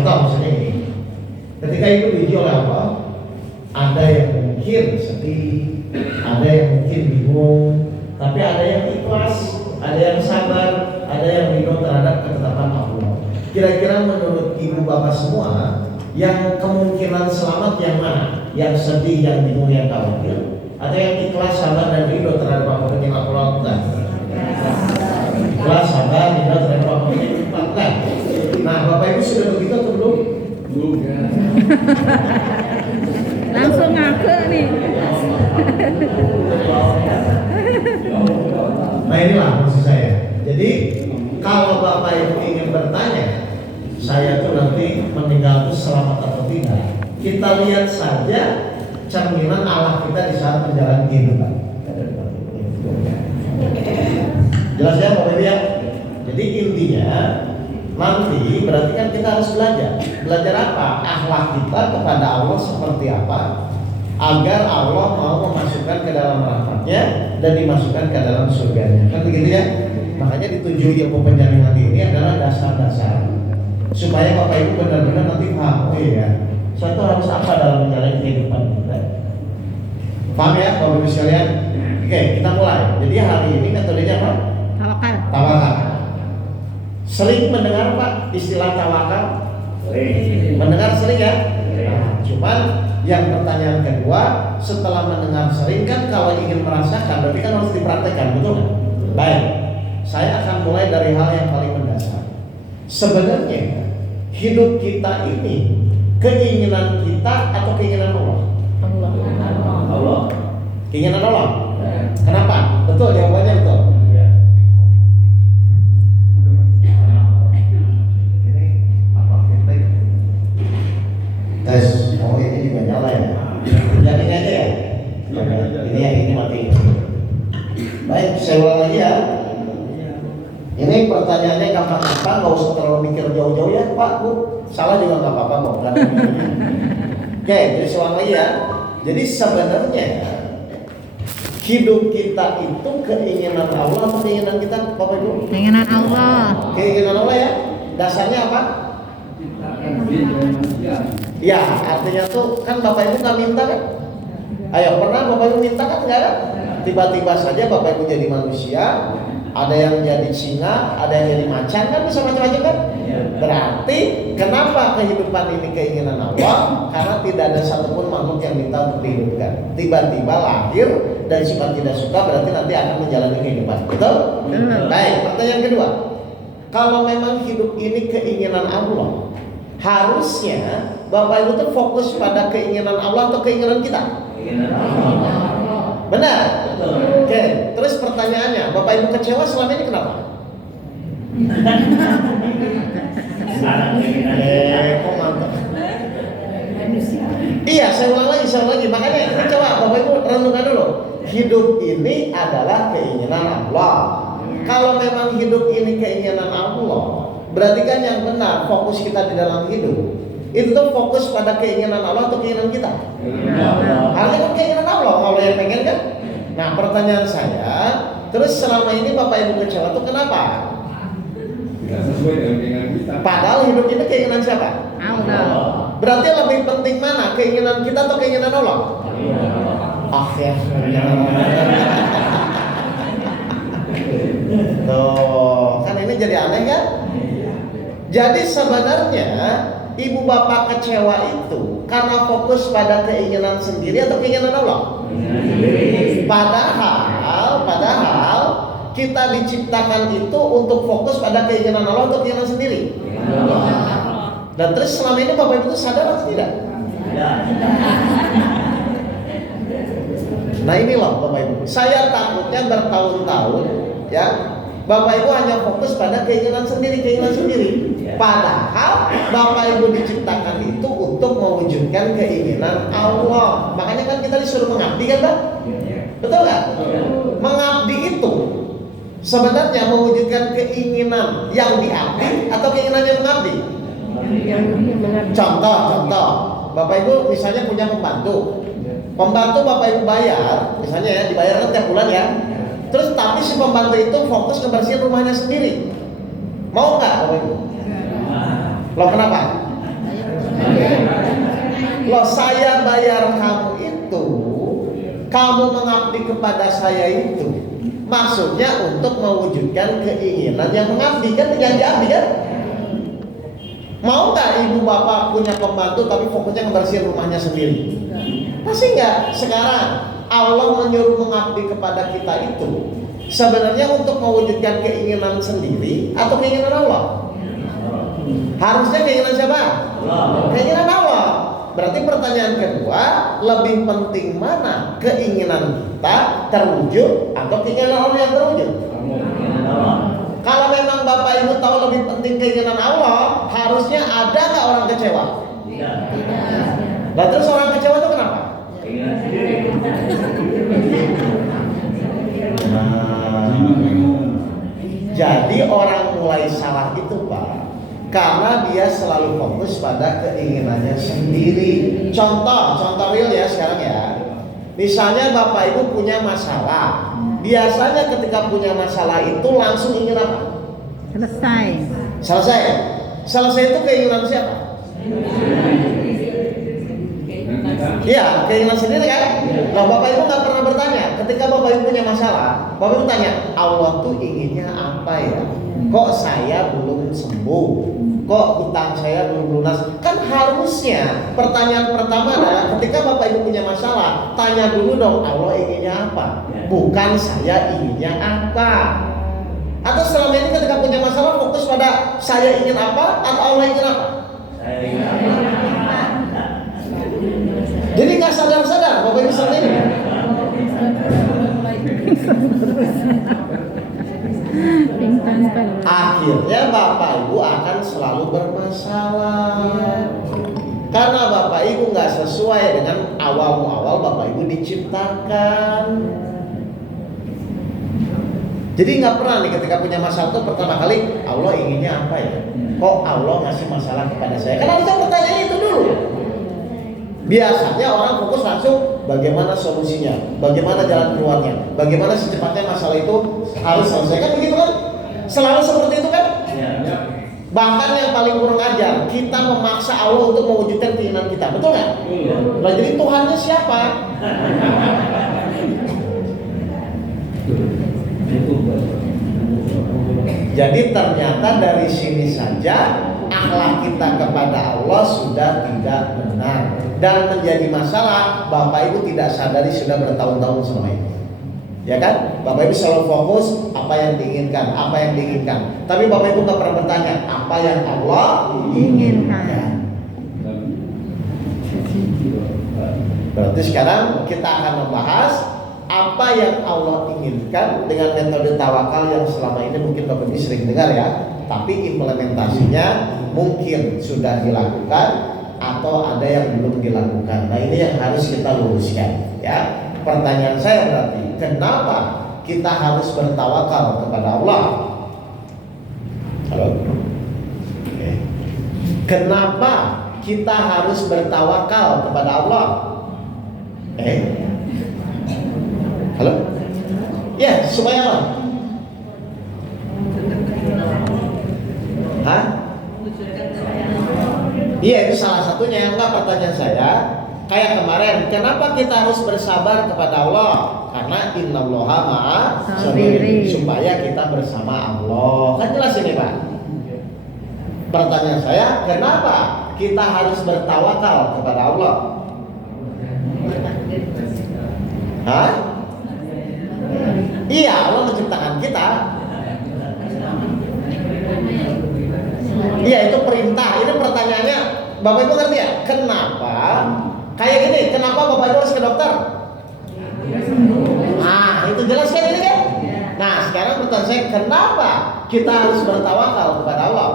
Contoh misalnya ini, ketika ibu diuji oleh Allah, ada yang mungkin sedih, ada yang mungkin bingung, tapi ada yang ikhlas, ada yang sabar, ada yang ridho terhadap ketetapan Allah. Kira-kira menurut ibu bapak semua, yang kemungkinan selamat yang mana? Yang sedih, yang bingung, yang khawatir, atau yang ikhlas, sabar, dan ridho terhadap apa yang Allah lakukan? Ikhlas, sabar, ridho terhadap apa yang Allah lakukan. Nah, bapak ibu sudah begitu atau belum? Belum. Langsung ngaku nih. Nah inilah maksud saya. Jadi kalau bapak ibu ingin bertanya, saya tuh nanti meninggal itu selamat atau tidak, kita lihat saja cerminan Allah kita di saat menjalani kehidupan. Jelas ya bapak ibu ya. Jadi intinya nanti berarti kan kita harus belajar apa? Akhlak kita kepada Allah seperti apa, agar Allah mau memasukkan ke dalam rahmatnya dan dimasukkan ke dalam surganya. Kan begitu ya? Makanya dituju ilmu penjaminan ini adalah dasar-dasar supaya bapak ibu benar-benar nanti paham. Oh iya, saya tuh harus apa dalam menjalani kehidupan kita. Paham ya bapak ibu sekalian? Oke, kita mulai. Jadi hari ini metodenya apa? Tawakal. Tawakal. Sering mendengar Pak istilah tawakal? Mendengar sering ya? Nah, cuman yang pertanyaan kedua, setelah mendengar sering kan kalau ingin merasakan berarti kan harus dipraktekkan, betul nggak? Baik, saya akan mulai dari hal yang paling mendasar. Sebenarnya hidup kita ini keinginan kita atau keinginan Allah? Allah. Keinginan Allah. Kenapa? Betul, jawabannya betul. Guys, oh ini juga nyala ya? Yang ini aja ya? Ini yang ini mati. Baik, saya ulang lagi ya. Ini pertanyaannya gampang-gampang, nggak usah terlalu mikir jauh-jauh ya Pak, Bu. Salah juga nggak apa-apa kok. Oke, jadi saya ulang lagi ya. Jadi sebenarnya hidup kita itu keinginan Allah atau keinginan kita, Bapak Ibu? Keinginan Allah. Keinginan Allah ya. Dasarnya apa? Ya, artinya tuh kan Bapak Ibu nggak minta kan? Ayo, pernah Bapak Ibu minta kan nggak kan? Tiba-tiba saja Bapak Ibu jadi manusia, ada yang jadi singa, ada yang jadi macan kan, bisa macam-macam kan? Berarti kenapa kehidupan ini keinginan Allah? Karena tidak ada satupun makhluk yang minta untuk dihidupkan. Tiba-tiba lahir dan suka tidak suka berarti nanti akan menjalani kehidupan. Betul? Baik, pertanyaan kedua. Kalau memang hidup ini keinginan Allah, harusnya Bapak Ibu tuh fokus pada keinginan Allah atau keinginan kita? Keinginan Allah. Benar? Betul. Oke, terus pertanyaannya, Bapak Ibu kecewa selama ini kenapa? Kok mantap? Iya, saya ulang lagi. Makanya ini coba Bapak Ibu renungkan dulu. Hidup ini adalah keinginan Allah. Kalau memang hidup ini keinginan Allah, berarti kan yang benar fokus kita di dalam hidup itu tuh fokus pada keinginan Allah atau keinginan kita? Harusnya kan keinginan Allah yang pengen kan? Nah pertanyaan saya, terus selama ini Bapak Ibu kecewa tuh kenapa? Tidak sesuai dengan keinginan kita. Padahal hidup ini keinginan siapa? Allah. Berarti lebih penting mana? Keinginan kita atau keinginan Allah? Akhirnya. Tuh, kan ini jadi aneh kan? Jadi sebenarnya ibu bapak kecewa itu karena fokus pada keinginan sendiri atau keinginan Allah? Padahal kita diciptakan itu untuk fokus pada keinginan Allah atau keinginan sendiri? Dan terus selama ini Bapak Ibu itu sadar atau tidak? Nah ini loh Bapak Ibu, saya takutnya bertahun-tahun ya Bapak Ibu hanya fokus pada keinginan sendiri. Padahal Bapak Ibu diciptakan itu untuk mewujudkan keinginan Allah. Makanya kan kita disuruh mengabdi kan Pak? Betul nggak? Mengabdi itu sebenarnya mewujudkan keinginan yang diabdi atau keinginan yang mengabdi? Contoh, Bapak Ibu misalnya punya pembantu Bapak Ibu bayar, misalnya ya dibayar tiap bulan ya. Terus tapi si pembantu itu fokus ngebersihin rumahnya sendiri. Mau nggak Bapak Ibu? Loh kenapa? Loh, saya bayar kamu itu, kamu mengabdi kepada saya itu, maksudnya untuk mewujudkan keinginan yang mengabdi, kan yang diabdi kan? Mau nggak ibu bapak punya pembantu tapi fokusnya ngebersihin rumahnya sendiri? Pasti nggak. Sekarang Allah menyuruh mengabdi kepada kita itu sebenarnya untuk mewujudkan keinginan sendiri atau keinginan Allah? Harusnya keinginan siapa? Keinginan Allah. Berarti pertanyaan kedua, lebih penting mana keinginan kita terwujud atau keinginan Allah yang terwujud? Kalau memang Bapak Ibu tahu lebih penting keinginan Allah, harusnya ada nggak orang kecewa? Nah, terus orang kecewa itu kenapa? Nah, jadi orang mulai salah itu Pak, karena dia selalu fokus pada keinginannya sendiri. Contoh real ya sekarang ya. Misalnya Bapak Ibu punya masalah, biasanya ketika punya masalah itu langsung ingin apa? Selesai itu keinginan siapa? Iya, keinginan sendiri kan? Nah, Bapak Ibu nggak pernah bertanya. Ketika Bapak Ibu punya masalah, Bapak Ibu tanya, Allah tuh inginnya apa ya? Kok saya belum sembuh? Kok utang saya belum lunas? Kan harusnya pertanyaan pertama adalah ketika Bapak Ibu punya masalah, tanya dulu dong Allah inginnya apa? Bukan saya inginnya apa. Atau selama ini ketika punya masalah fokus pada saya ingin apa atau Allah ingin apa? Saya ingin apa? Jadi nggak sadar-sadar Bapak Ibu seperti ini. Akhirnya Bapak Ibu akan selalu bermasalah karena Bapak Ibu nggak sesuai dengan awal Bapak Ibu diciptakan. Jadi nggak pernah nih ketika punya masalah itu pertama kali Allah inginnya apa ya? Kok Allah ngasih masalah kepada saya? Karena kita pertanyaan itu dulu. Biasanya orang fokus langsung bagaimana solusinya, bagaimana jalan keluarnya, bagaimana secepatnya masalah itu harus selesaikan, begitu kan? Selalu seperti itu kan? Bahkan yang paling kurang ajar, kita memaksa Allah untuk mewujudkan keinginan kita, betul nggak? Nah, jadi Tuhannya siapa? Jadi ternyata dari sini saja akhlak kita kepada Allah sudah tidak benar dan menjadi masalah. Bapak Ibu tidak sadari sudah bertahun-tahun selama ini, ya kan? Bapak Ibu selalu fokus apa yang diinginkan, tapi Bapak Ibu nggak pernah bertanya apa yang Allah inginkan. Berarti sekarang kita akan membahas apa yang Allah inginkan dengan metode tawakal yang selama ini mungkin Bapak Ibu sering dengar ya, tapi implementasinya mungkin sudah dilakukan atau ada yang belum dilakukan. Nah, ini yang harus kita luruskan ya. Pertanyaan saya berarti, kenapa kita harus bertawakal kepada Allah? Halo? Oke. Kenapa kita harus bertawakal kepada Allah? Halo? Ya, supaya apa? Hah? Iya, itu salah satunya. Enggak, pertanyaan saya kayak kemarin, kenapa kita harus bersabar kepada Allah? Karena innallaha ma'as sabirin, supaya kita bersama Allah. Kan jelas ini Pak. Pertanyaan saya, kenapa kita harus bertawakal kepada Allah? Hah? Iya, Allah menciptakan kita. Iya, itu perintah. Ini pertanyaannya, Bapak Ibu ngerti ya? Kenapa? Kayak gini, kenapa Bapak Ibu harus ke dokter? Nah, itu jelas kan ini kan? Nah, sekarang pertanyaan saya, kenapa kita harus bertawakal kepada Allah?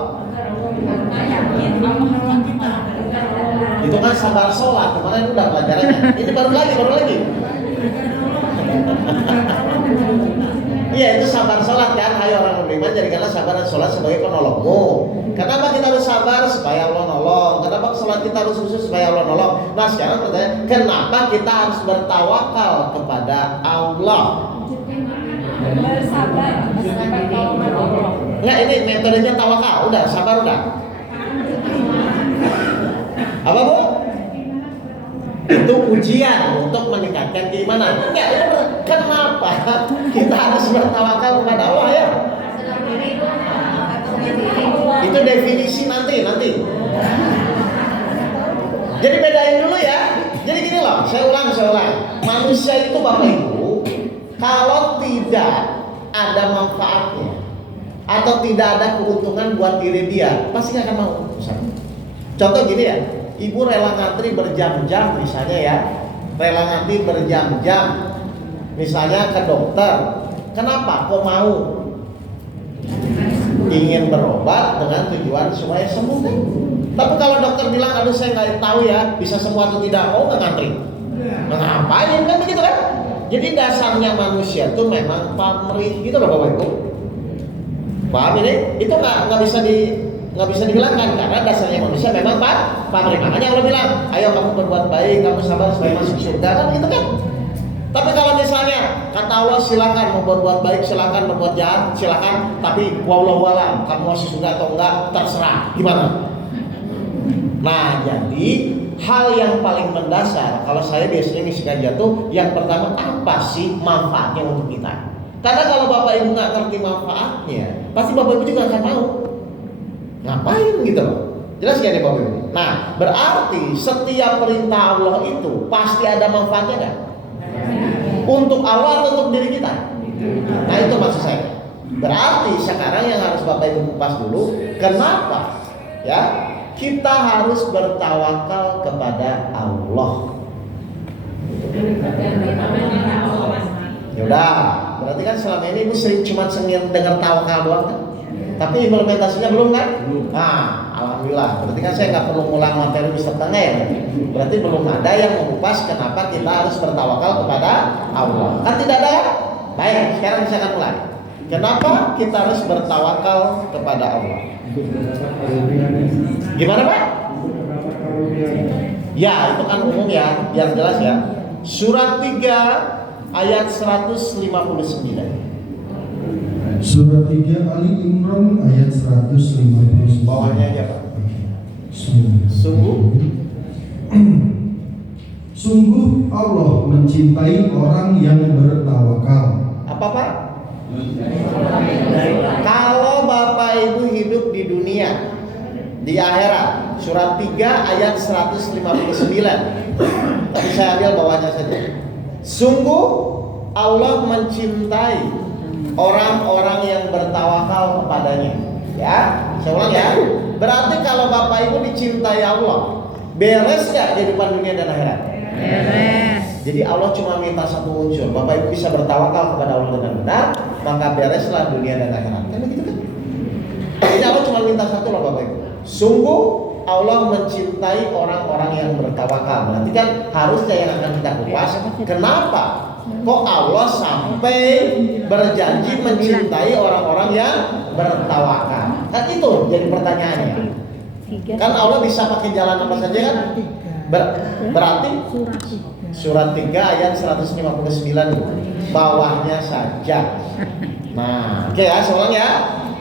Itu kan sabar sholat, kemarin udah pelajarannya. Ini baru lagi. Iya, itu sabar sholat kan. Hai orang beriman, jadikanlah sabar dan sholat sebagai penolongmu. Kenapa kita harus sabar? Supaya Allah nolong. Kenapa sholat kita harus khusus? Supaya Allah nolong. Nah, sekarang pertanyaan, kenapa kita harus bertawakal kepada Allah? Bersabar. Nggak, ini metodenya tawakal. Udah, sabar udah. Apa Bu? Itu ujian untuk meningkatkan keimanan. Enggak, kenapa kita harus bertawakal kepada Allah ya? Itu definisi nanti. Jadi bedain dulu ya. Jadi gini loh, saya ulang. Manusia itu Bapak Ibu, kalau tidak ada manfaatnya atau tidak ada keuntungan buat diri dia, pasti nggak akan mau. Contoh gini ya, ibu rela ngantri berjam-jam misalnya ya, rela ngantri berjam-jam misalnya ke dokter. Kenapa? Kok mau? Ingin berobat dengan tujuan supaya sembuh kan? Tapi kalau dokter bilang, aduh saya nggak tahu ya bisa sembuh atau tidak, nggak ngantri. Ngapain kan begitu kan? Jadi dasarnya manusia tuh memang pamrih gitu loh Bapak Ibu. Paham ini? Itu nggak bisa dihilangkan karena dasarnya manusia memang pamrih. Makanya Allah bilang, ayo kamu berbuat baik, kamu sabar supaya masuk surga kan gitu kan? Tapi kalau misalnya kata Allah silakan mau berbuat baik, silakan berbuat jahat, silakan. Tapi wallahu alam, kamu masuk surga atau enggak terserah. Gimana? Nah, jadi hal yang paling mendasar kalau saya biasanya ngisi kajian tuh yang pertama apa sih manfaatnya untuk kita? Karena kalau Bapak Ibu nggak ngerti manfaatnya, pasti Bapak Ibu juga akan mau ngapain gitu loh. Jelas ya nih Bapak Ibu? Nah, berarti setiap perintah Allah itu pasti ada manfaatnya kan? Untuk Allah atau untuk diri kita? Nah, itu maksud saya. Berarti sekarang yang harus Bapak Ibu kupas dulu, kenapa ya kita harus bertawakal kepada Allah? Yaudah, berarti kan selama ini Ibu cuma sengir dengar tawakal doang kan? Tapi implementasinya belum kan? Nah, alhamdulillah. Berarti kan saya nggak perlu ngulang materi Ustaz Tengah ya. Berarti belum ada yang mengupas kenapa kita harus bertawakal kepada Allah. Kan tidak ada? Baik, sekarang saya akan mulai. Kenapa kita harus bertawakal kepada Allah? Gimana Pak? Ya, itu kan umum ya, biar jelas ya. Surat 3 ayat 159. Surat 3 Ali Imran ayat 159. Bawahnya aja Pak. Sungguh Allah mencintai orang yang bertawakal. Apa Pak? Kalau Bapak Ibu hidup di dunia, di akhirat, surat 3 ayat 159. Tapi saya ambil bawahnya saja. Sungguh Allah mencintai orang-orang yang bertawakal kepadanya. Ya, saya ulang ya. Berarti kalau Bapak Ibu dicintai Allah, beres gak kehidupan dunia dan akhirat? Beres. Jadi Allah cuma minta satu unsur, Bapak Ibu bisa bertawakal kepada Allah dengan benar, maka bereslah dunia dan akhirat. Kan begitu kan? Jadi Allah cuma minta satu loh Bapak Ibu. Sungguh Allah mencintai orang-orang yang bertawakal. Berarti kan harusnya yang akan kita kupas, kenapa kok Allah sampai berjanji mencintai orang-orang yang bertawakal? Kan itu jadi pertanyaannya. Kan Allah bisa pakai jalan apa saja kan? Berarti surat 3 ayat 159 bawahnya saja. Nah, oke ya, saya ulang ya.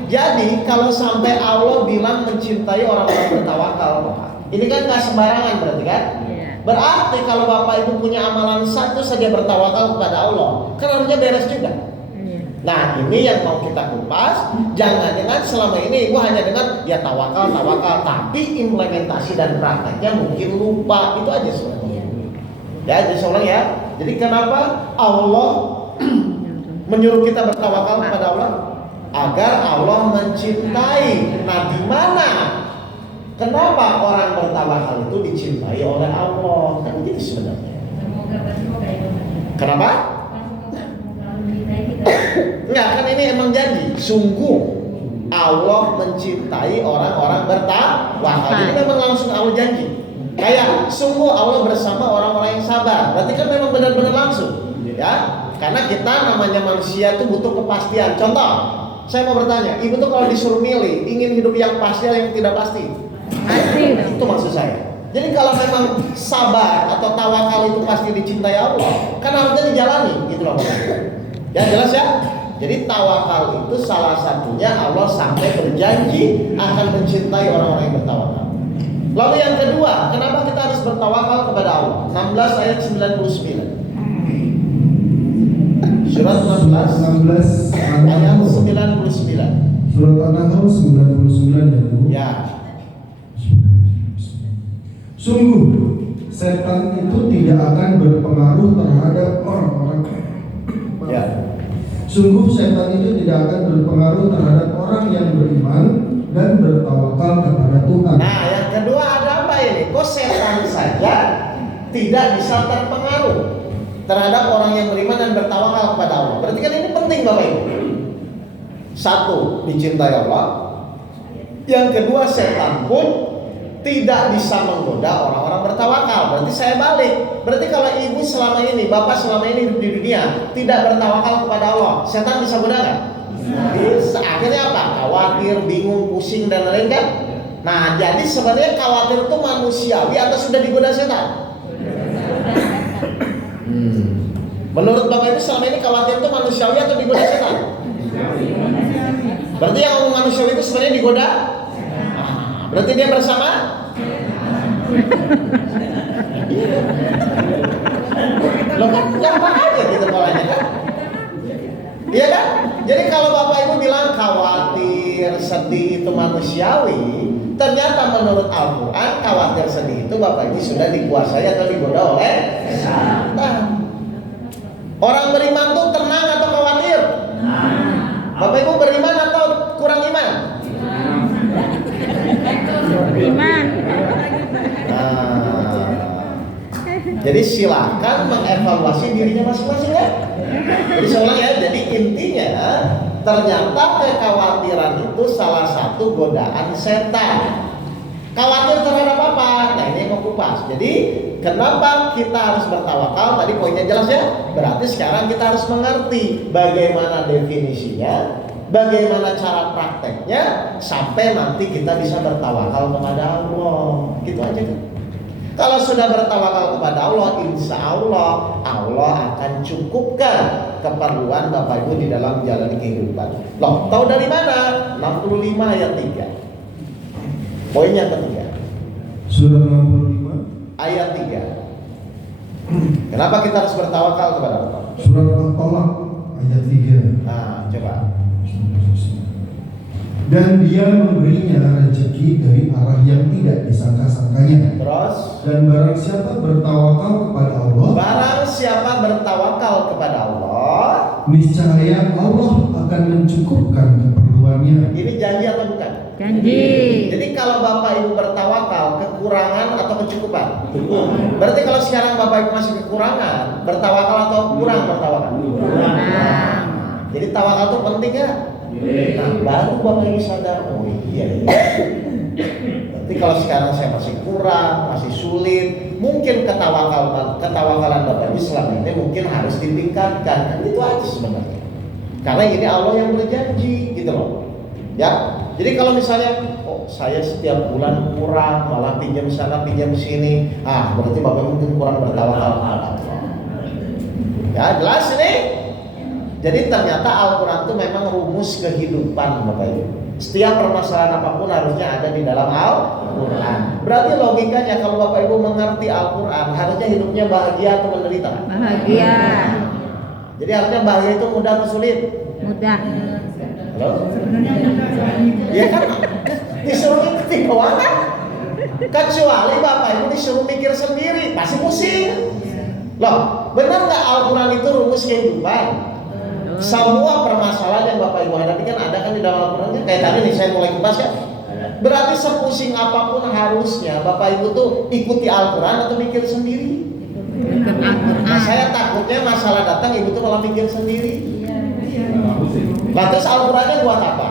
Jadi kalau sampai Allah bilang mencintai orang-orang bertawakal, ini kan nggak sembarangan berarti kan? Berarti kalau Bapak Ibu punya amalan satu saja bertawakal kepada Allah, kan harusnya beres juga. Nah, ini yang mau kita kupas. Jangan-jangan selama ini Ibu hanya dengar ya tawakal, tapi implementasi dan prakteknya mungkin lupa. Itu aja sebenarnya. Ya, jadi saya ulang ya. Jadi kenapa Allah menyuruh kita bertawakal kepada Allah? Agar Allah mencintai. Nah, di mana? Kenapa orang bertawakal itu dicintai oleh Allah? Kan begitu sebenarnya. Kenapa? Enggak, kan ini emang janji. Sungguh Allah mencintai orang-orang bertawakal. Jadi memang langsung Allah janji. Kayak sungguh Allah bersama orang-orang yang sabar. Berarti kan memang benar-benar langsung. Ya, karena kita namanya manusia tuh butuh kepastian. Contoh, saya mau bertanya, Ibu tuh kalau disuruh milih, ingin hidup yang pasti atau yang tidak pasti? Pasti. Itu maksud saya. Jadi kalau memang sabar atau tawakal itu pasti dicintai Allah, kan harusnya dijalani, gitu loh. Ya jelas ya. Jadi tawakal itu salah satunya Allah sampai berjanji akan mencintai orang-orang yang bertawakal. Lalu yang kedua, kenapa kita harus bertawakal kepada Allah? 16 ayat 99. Surat 16 ayat An-Nahl. 99. Surat An-Nahl 99 ya Bu. Ya. Sungguh setan itu tidak akan berpengaruh terhadap orang-orang. Ya. Sungguh setan itu tidak akan berpengaruh terhadap orang yang beriman dan bertawakal kepada Tuhan. Nah, yang kedua ada apa ini? Kok setan saja tidak bisa terpengaruh terhadap orang yang beriman dan bertawakal kepada Allah? Berarti kan ini penting Bapak Ibu. Satu, dicintai Allah. Yang kedua, setan pun tidak bisa menggoda orang-orang bertawakal. Berarti saya balik. Berarti kalau ibu selama ini, bapak selama ini hidup di dunia tidak bertawakal kepada Allah, setan bisa goda nggak? Bisa. Akhirnya apa? Khawatir, bingung, pusing dan lain-lain kan? Nah, jadi sebenarnya khawatir itu manusiawi atau sudah digoda setan? Menurut bapak ini selama ini khawatir itu manusiawi atau digoda setan? Berarti yang ngomong manusiawi itu sebenarnya digoda? Berarti dia bersama? Loh kan gampang aja gitu polanya kan? Iya kan? Jadi kalau bapak ibu bilang khawatir, sedih itu manusiawi, ternyata menurut Al-Quran khawatir, sedih itu bapak ibu sudah dikuasai atau digoda oleh setan. Orang beriman tuh tenang atau khawatir? Bapak ibu beriman atau kurang iman? Iman. Nah, jadi silakan mengevaluasi dirinya masing-masing ya. Jadi seorang ya, jadi intinya ternyata kekhawatiran itu salah satu godaan setan. Khawatir terhadap apa? Nah ini mau kupas. Jadi kenapa kita harus bertawakal? Tadi poinnya jelas ya. Berarti sekarang kita harus mengerti bagaimana definisinya, bagaimana cara prakteknya, sampai nanti kita bisa bertawakal kepada Allah. Gitu aja kan. Kalau sudah bertawakal kepada Allah, insya Allah Allah akan cukupkan keperluan Bapak Ibu di dalam menjalani kehidupan. Loh, tahu dari mana? 65 ayat 3. Poin yang ketiga. Surat 65 ayat 3. Kenapa kita harus bertawakal kepada Allah? Surat At-Talaq ayat 3. Nah, coba. Dan dia memberinya rezeki dari arah yang tidak disangka-sangkanya. Terus, Dan barang siapa bertawakal kepada Allah, barang siapa bertawakal kepada Allah, niscaya Allah akan mencukupkan keperluannya. ini janji atau bukan? Janji. Jadi kalau Bapak Ibu bertawakal, kekurangan atau kecukupan? Berarti kalau sekarang Bapak Ibu masih kekurangan, bertawakal atau kurang bertawakal? Nah. Jadi tawakal itu penting ya. Nah, baru Bapak Ibu sadar, oh iya. Berarti kalau sekarang saya masih kurang, masih sulit, mungkin ketawakalan Bapak Ibu selama ini mungkin harus ditingkatkan. Kan itu aja sebenarnya. Karena ini Allah yang berjanji, gitu loh. Ya. Jadi kalau misalnya, oh saya setiap bulan kurang, malah pinjam sana, pinjam sini, berarti Bapak Ibu mungkin kurang bertawakal kepada Allah. Ya, jelas ini. Jadi ternyata Al-Quran itu memang rumus kehidupan Bapak Ibu. Setiap permasalahan apapun harusnya ada di dalam Al-Quran. Berarti logikanya kalau Bapak Ibu mengerti Al-Quran, harusnya hidupnya bahagia atau menderita? Bahagia. Jadi harusnya bahagia itu mudah atau sulit? Mudah. Halo? Ya kan? Disuruh mikir keuangan. Kecuali Bapak Ibu disuruh mikir sendiri, pasti pusing. Loh, benar nggak Al-Quran itu rumus kehidupan? Semua permasalahan yang Bapak Ibu hadapi kan ada kan di dalam Al-Quran. Kayak tadi nih saya mulai kupas kan. Berarti sepusing apapun harusnya Bapak Ibu tuh ikuti Al-Quran atau mikir sendiri. Ikut Al-Quran. Nah, saya takutnya masalah datang Ibu tuh malah mikir sendiri. Nah, terus Al-Qurannya buat apa?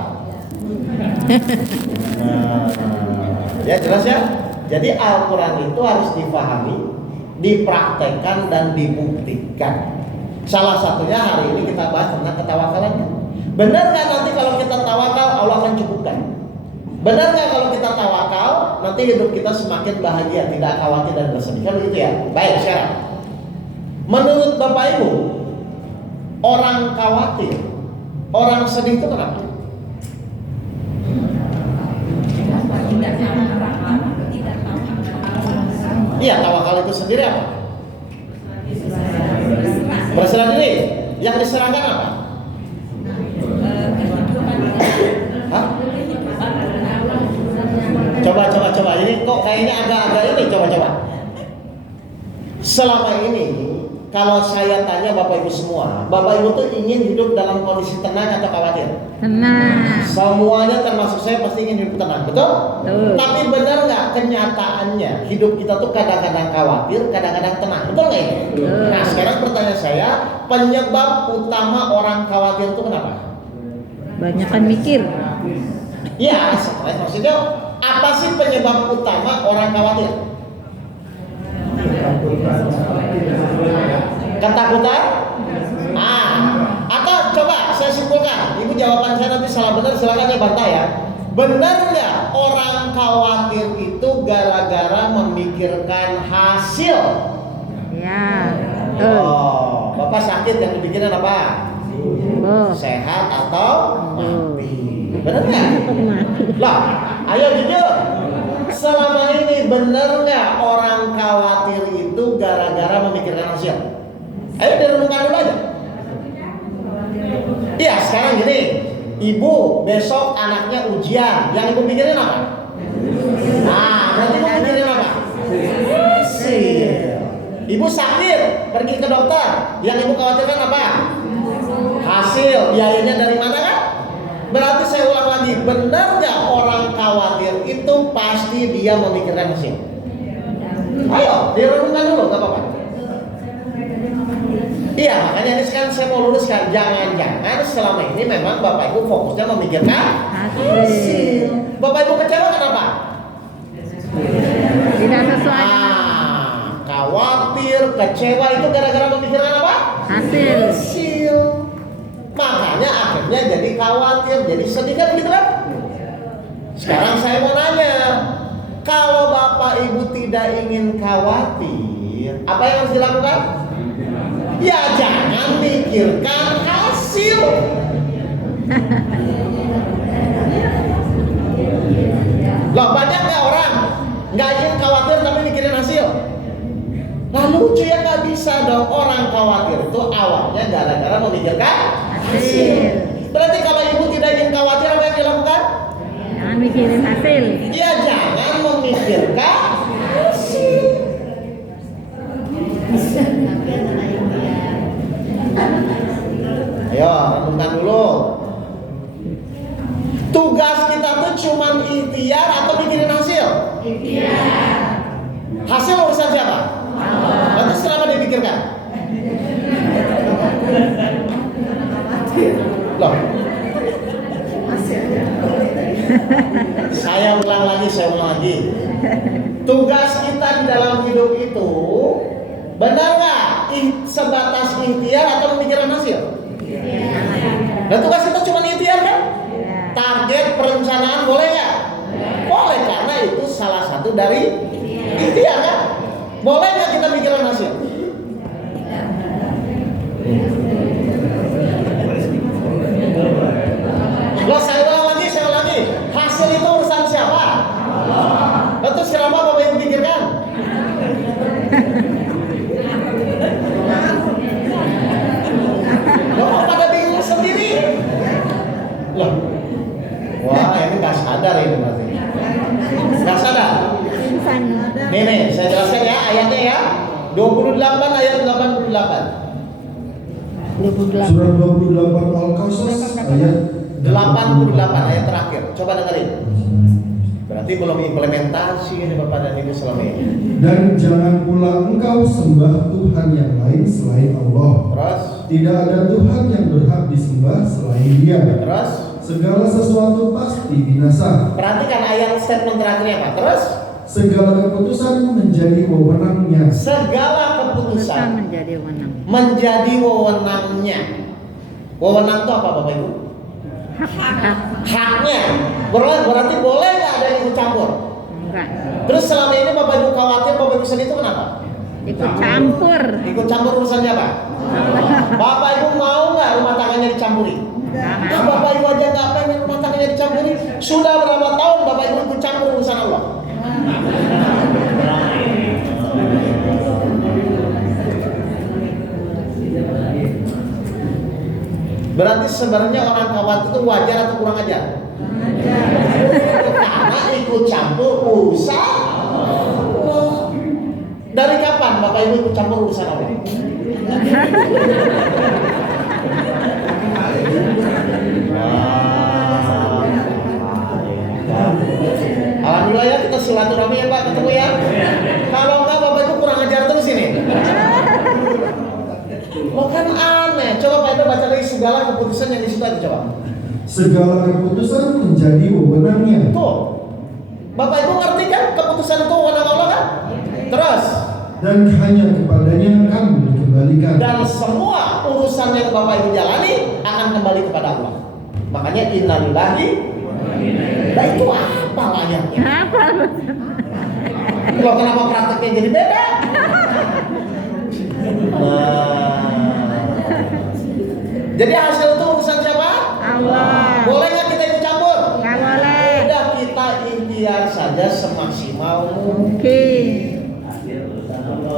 Nah, ya jelas ya. Jadi Al-Quran itu harus dipahami, dipraktekkan dan dibuktikan. Salah satunya hari ini kita bahas tentang ketawakalannya. Benar nggak nanti kalau kita tawakal Allah akan cukupkan? Benar nggak kalau kita tawakal nanti hidup kita semakin bahagia, tidak khawatir dan bersedih? Kan begitu ya? Baik, sekarang menurut Bapak Ibu, orang khawatir, orang sedih itu kenapa? sendiri apa? Berserah diri. Yang diserahkan apa? Hah? Coba. Ini kok kayaknya agak-agak ini. Coba. Selama ini kalau saya tanya Bapak Ibu semua, Bapak Ibu tuh ingin hidup dalam kondisi tenang atau khawatir? Tenang. Semuanya termasuk saya pasti ingin hidup tenang, betul? Betul. Tapi benar nggak kenyataannya hidup kita tuh kadang-kadang khawatir, kadang-kadang tenang, betul nggak ini? Betul. Nah sekarang pertanyaan saya, penyebab utama orang khawatir itu kenapa? Banyakan mikir. Ya, stres maksudnya apa sih penyebab utama orang khawatir? Ketakutan? Atau coba saya simpulkan, ibu jawaban saya nanti salah benar silakan ya bantah ya. Benar nggak orang khawatir itu gara-gara memikirkan hasil? Ya. Betul. Oh, Bapak sakit yang dipikirin apa? Oh. Sehat atau mati? Oh. Benar nggak? Lah, ayo jujur. Selama ini benar nggak orang khawatir itu gara-gara memikirkan hasil? Ayo direnungkan dulu aja. Iya, sekarang gini, ibu besok anaknya ujian, yang ibu pikirin apa? Nah, nanti ibu pikirin apa? Hasil. Ibu sakit, pergi ke dokter, yang ibu khawatirkan apa? Hasil. Biayanya dari mana kan? Berarti saya ulang lagi, benar nggak orang khawatir itu pasti dia memikirkan hasil? Ayo, direnungkan dulu, nggak apa-apa. Iya, makanya ini sekarang saya mau luruskan, jangan-jangan selama ini memang Bapak Ibu fokusnya memikirkan hasil. Bapak Ibu kecewa kenapa? Tidak sesuai. Khawatir, kecewa itu gara-gara memikirkan apa? Hasil. Makanya akhirnya jadi khawatir, jadi sedih kan gitu kan? Sekarang saya mau nanya, kalau Bapak Ibu tidak ingin khawatir, apa yang harus dilakukan? Ya jangan mikirkan hasil. Loh banyak nggak orang nggak ingin khawatir tapi mikirin hasil? Nah lucu ya, nggak bisa dong. Orang khawatir itu awalnya gara-gara memikirkan hasil. Berarti kalau ibu tidak ingin khawatir, apa yang dilakukan? Jangan mikirin hasil. Ya jangan memikirkan hasil. Ayo renungkan dulu. Tugas kita tuh cuman ikhtiar atau mikirin hasil? Ikhtiar. Hasil urusan siapa? Nanti kenapa dipikirkan? Loh. Saya ulang lagi. Tugas kita di dalam hidup itu benar nggak sebatas ikhtiar atau memikirkan hasil? Dan tugas kita cuma ikhtiar kan? Target perencanaan boleh nggak? Boleh, karena itu salah satu dari ikhtiar kan? Boleh nggak kita mikirin hasil? Loh, saya ulang lagi. Hasil itu urusan siapa? Terus kenapa Bapak Ibu pikirkan? Loh, pada bingung sendiri? Loh, wah ini nggak sadar ini berarti. Nggak sadar? Nih, saya jelaskan ya ayatnya ya. 28 ayat 88. Surat 28 Al-Qasas ayat 88 ayat terakhir. Coba dengerin. Berarti belum implementasi ini Bapak dan Ibu selama ini. Dan jangan pula engkau sembah Tuhan yang lain selain Allah. Terus? Tidak ada Tuhan yang berhak disembah selain Dia. Terus? Segala sesuatu pasti binasa. Perhatikan ayat statement terakhirnya Pak. Terus? Segala keputusan menjadi wewenangnya. Segala keputusan menjadi wewenangnya. Wewenang itu apa Bapak Ibu? Haknya. Berarti boleh nggak ada yang ikut campur? Enggak. Terus selama ini Bapak Ibu khawatir, Bapak Ibu sedih itu kenapa? Ikut campur. Ikut campur urusannya apa? Bapak Ibu mau nggak rumah tangganya dicampuri? Nah, Bapak Ibu aja nggak pengen rumah tangganya dicampuri. Sudah berapa tahun Bapak Ibu ikut campur urusan Allah? Berarti sebenarnya orang kawat itu wajar atau kurang ajar? Karena ikut campur urusan Allah. Dari kapan Bapak Ibu ikut campur urusan Allah? Alhamdulillah ya, kita silaturahmi ya Pak, ketemu ya. Kalau enggak Bapak Ibu kurang ajar terus ini. Oh kan aneh. Coba Pak Ibu baca lagi segala keputusan yang di situ aja coba. Segala keputusan menjadi wewenangnya. Tuh. Bapak Ibu ngerti kan keputusan itu wewenang Allah kan? Terus. Dan hanya kepadanya kamu dikembalikan. Dan semua urusan yang Bapak Ibu jalani akan kembali kepada Allah. Makanya innalillahi. Nah itu apa layaknya? Apa? Loh kenapa prakteknya jadi beda? Nah. Jadi hasil itu urusan siapa? Allah. Boleh nggak kita ikut campur? Nggak boleh. Udah kita ikhtiar saja semaksimal Mungkin.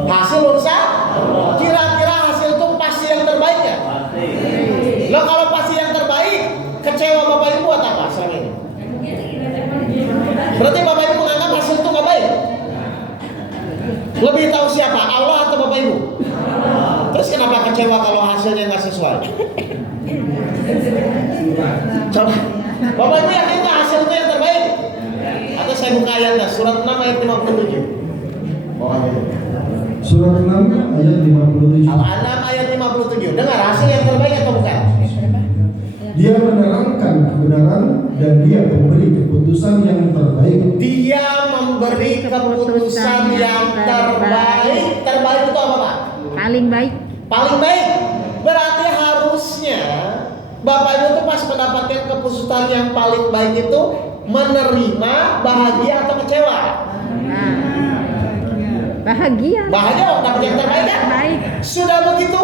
Hasil urusan? Kira-kira hasil itu pasti yang terbaik ya? Loh kalau pasti yang terbaik, kecewa Bapak Ibu buat apa selama ini? Berarti Bapak Ibu menganggap hasil itu nggak baik? Lebih tahu siapa? Allah atau Bapak Ibu? Terus kenapa kecewa kalau hasilnya nggak sesuai? Coba Bapak Ibu yakin nggak hasil itu yang terbaik? Atau saya buka ayatnya, surat 6 ayat 57. Surat 6 ayat 57. Al-An'am ayat 57. Dengar hasil yang terbaik atau bukan? Dia menerangkan kebenaran dan dia memberi keputusan yang terbaik. Dia memberi keputusan yang terbaik. Terbaik itu apa Pak? Paling baik. Paling baik. Berarti harusnya Bapak Ibu itu pas mendapatkan keputusan yang paling baik itu menerima, bahagia atau kecewa? Nah. Bahagia. Bahagia dapat yang terbaik kan? Baik. Sudah begitu?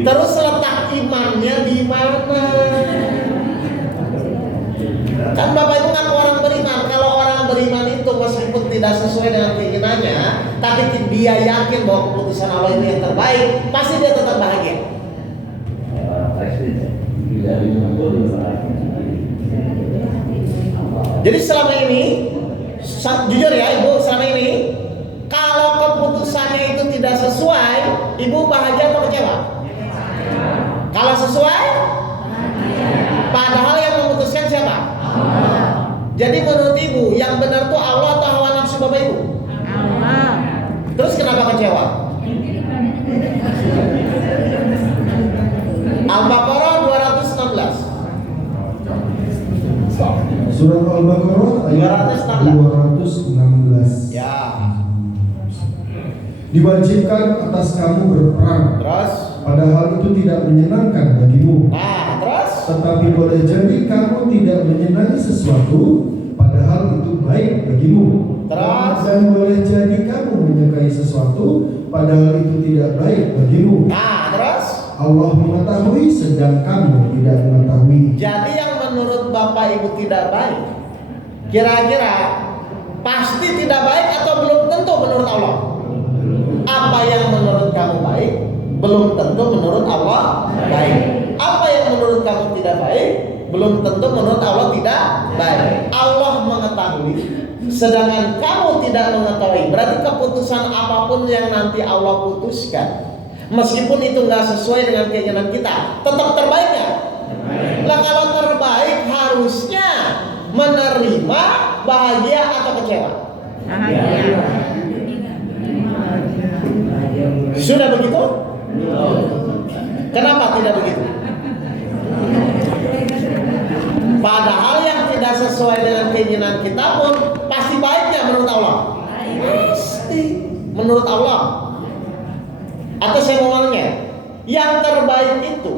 Terus letak imannya di mana? Kan Bapak Ibu ngaku orang beriman. Kalau orang beriman itu meskipun tidak sesuai dengan keinginannya, tapi dia yakin bahwa keputusan Allah itu yang terbaik, pasti dia tetap bahagia. Jadi selama ini, jujur ya Ibu, selama ini kalau keputusannya itu tidak sesuai, Ibu bahagia atau kecewa? Kalau sesuai, padahal yang memutuskan siapa? Jadi menurut Ibu, yang benar tuh Allah atau hawa nafsu Bapak Ibu? Allah. Terus kenapa kecewa? Al-Baqarah 216. Surat Al-Baqarah ayat 216. Ya. Diwajibkan atas kamu berperang, Terus? padahal itu tidak menyenangkan bagimu. Nah, terus? Tetapi boleh jadi kamu tidak menyenangi sesuatu, padahal itu baik bagimu. Terus? Dan boleh jadi kamu menyukai sesuatu, padahal itu tidak baik bagimu. Nah, terus? Allah mengetahui sedang kamu tidak mengetahui. Jadi yang menurut Bapak Ibu tidak baik, kira-kira pasti tidak baik atau belum tentu menurut Allah? Apa yang menurut kamu baik, belum tentu menurut Allah baik. Apa yang menurut kamu tidak baik, belum tentu menurut Allah tidak baik. Allah mengetahui, sedangkan kamu tidak mengetahui. Berarti keputusan apapun yang nanti Allah putuskan, meskipun itu nggak sesuai dengan keinginan kita, tetap terbaik ya? Nah kalau terbaik harusnya menerima, bahagia atau kecewa? Bahagia. Sudah begitu? Kenapa tidak begitu? Padahal yang tidak sesuai dengan keinginan kita pun pasti baiknya menurut Allah. Pasti menurut Allah. Atau saya ngomongnya, yang terbaik itu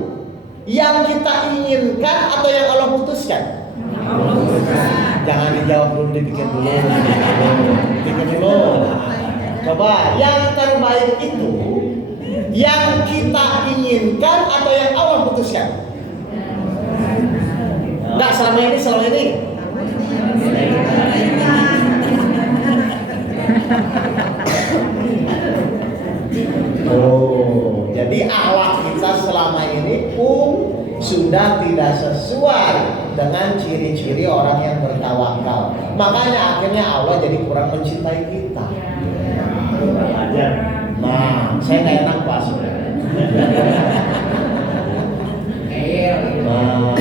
yang kita inginkan atau yang Allah putuskan? Jangan dijawab dulu, dipikir dulu. Pikir dulu. Coba, yang terbaik itu yang kita inginkan atau yang Allah putuskan? Enggak, selama ini. Jadi akhlak kita selama ini pun sudah tidak sesuai dengan ciri-ciri orang yang bertawakal. Makanya akhirnya Allah jadi kurang mencintai kita. Nah, saya nggak enak Pak. Nah,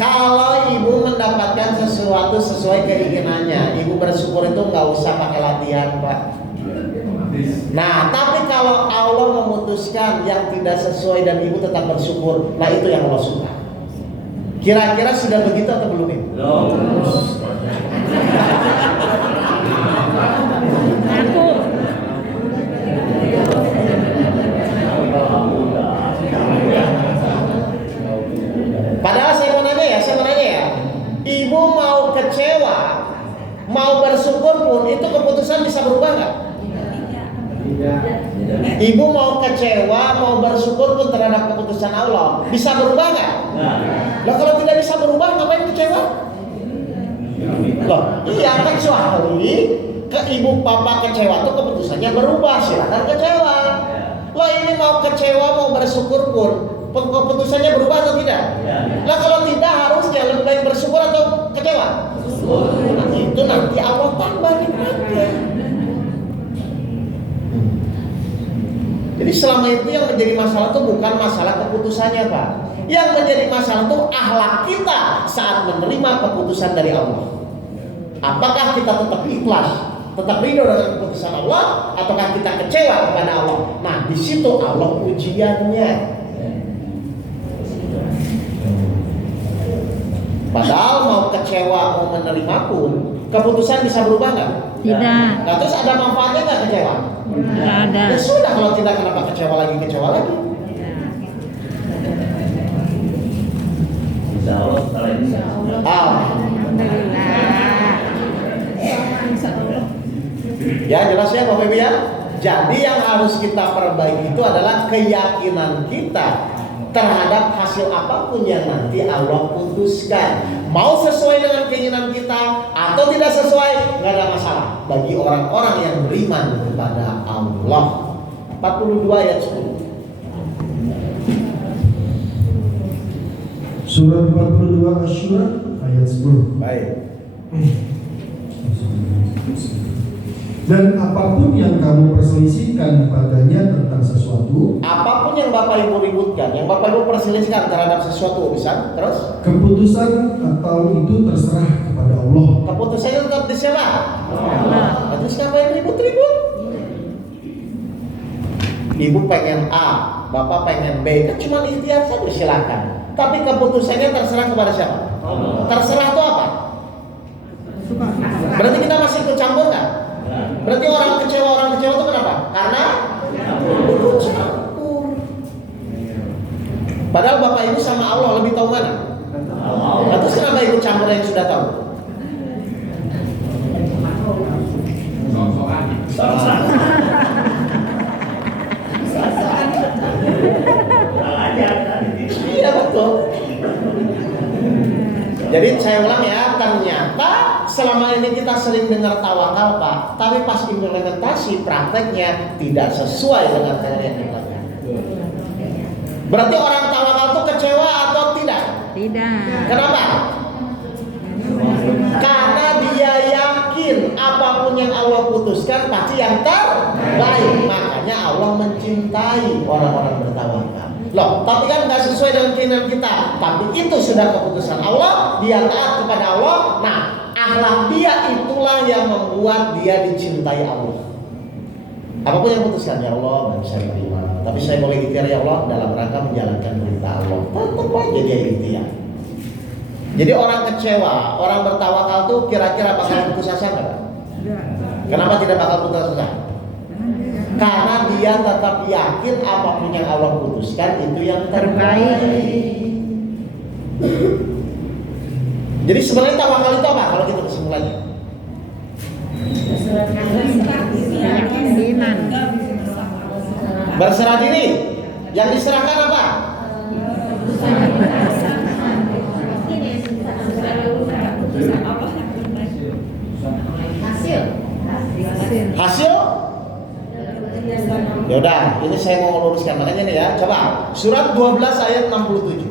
kalau ibu mendapatkan sesuatu sesuai keinginannya, ibu bersyukur itu nggak usah pakai latihan Pak. Nah, tapi kalau Allah memutuskan yang tidak sesuai dan ibu tetap bersyukur, nah itu yang Allah suka. Kira-kira sudah begitu atau belum ini? Aku. Padahal saya mau nanya ya, ibu mau kecewa, mau bersyukur pun itu keputusan bisa berubah nggak? Ibu mau kecewa, mau bersyukur pun terhadap keputusan Allah bisa berubah nggak? Nah, kalau tidak bisa berubah, ngapain kecewa? Loh, iya kecuali ke ibu papa kecewa tuh keputusannya berubah, silakan kecewa. Loh ini mau kecewa, mau bersyukur pun keputusannya berubah atau tidak? Nah kalau tidak harusnya lebih baik bersyukur atau kecewa? Nah, itu nanti Allah tambah nikmatnya. Jadi selama itu yang menjadi masalah itu bukan masalah keputusannya Pak. Yang menjadi masalah itu akhlak kita saat menerima keputusan dari Allah. Apakah kita tetap ikhlas, tetap ridho dengan keputusan Allah, ataukah kita kecewa kepada Allah? Nah di situ Allah ujiannya. Padahal mau kecewa mau menerima pun keputusan bisa berubah nggak? Tidak. Nah, terus ada manfaatnya nggak kecewa? Tidak ada. Ya sudah, kalau tidak kenapa kecewa lagi? Ya jelas ya Bapak Ibu ya. Jadi yang harus kita perbaiki itu adalah keyakinan kita terhadap hasil apapun yang nanti Allah putuskan. Mau sesuai dengan keinginan kita atau tidak sesuai, nggak ada masalah bagi orang-orang yang beriman kepada Allah. 42 ayat 10. Surat 42 Asy-Syura ayat 10. Baik. Dan apapun yang kamu perselisihkan padanya tentang sesuatu, Apapun yang Bapak Ibu ributkan, yang Bapak Ibu perselisihkan terhadap sesuatu urusan, terus keputusan atau itu terserah kepada Allah. keputusannya tetap di siapa? Allah. Terus ngapain ribut-ribut? Ibu pengen A, Bapak pengen B, kan cuma ikhtiar saja, silakan. Tapi keputusannya terserah kepada siapa? Terserah itu apa? Berarti kita masih ikut campur nggak? Berarti orang kecewa itu kenapa? Karena ikut campur. Padahal Bapak Ibu sama Allah lebih tahu mana? Nah, terus kenapa ikut campur yang sudah tahu? Iya betul. Jadi saya ulang ya, ternyata selama ini kita sering dengar tawakal Pak, tapi pas implementasi prakteknya tidak sesuai dengan teori yang dipelajari. Berarti orang tawakal itu kecewa atau tidak? Tidak. Kenapa? Karena dia yakin apapun yang Allah putuskan pasti yang terbaik. Makanya Allah mencintai orang-orang bertawakal. Loh, tapi kan nggak sesuai dengan keinginan kita. Tapi itu sudah keputusan Allah. Dia taat kepada Allah. Nah, akhlak dia itulah yang membuat dia dicintai Allah. Apapun yang putuskan, ya Allah, saya terima. Tapi saya boleh ikhtiar ya Allah dalam rangka menjalankan perintah Allah. Tetap aja dia ikhtiar. Jadi orang kecewa, orang bertawakal tuh kira-kira bakal putus asa nggak? Kenapa tidak bakal putus asa? Karena dia tetap yakin apapun yang Allah putuskan itu yang terbaik. Jadi sebenarnya tawakal itu apa kalau kita kesimpulannya? Keyakinan. Berserah diri. Yang diserahkan apa? Hasil? Ya udah, ini saya mau luruskan makanya nih ya. Coba surat 12 ayat 67.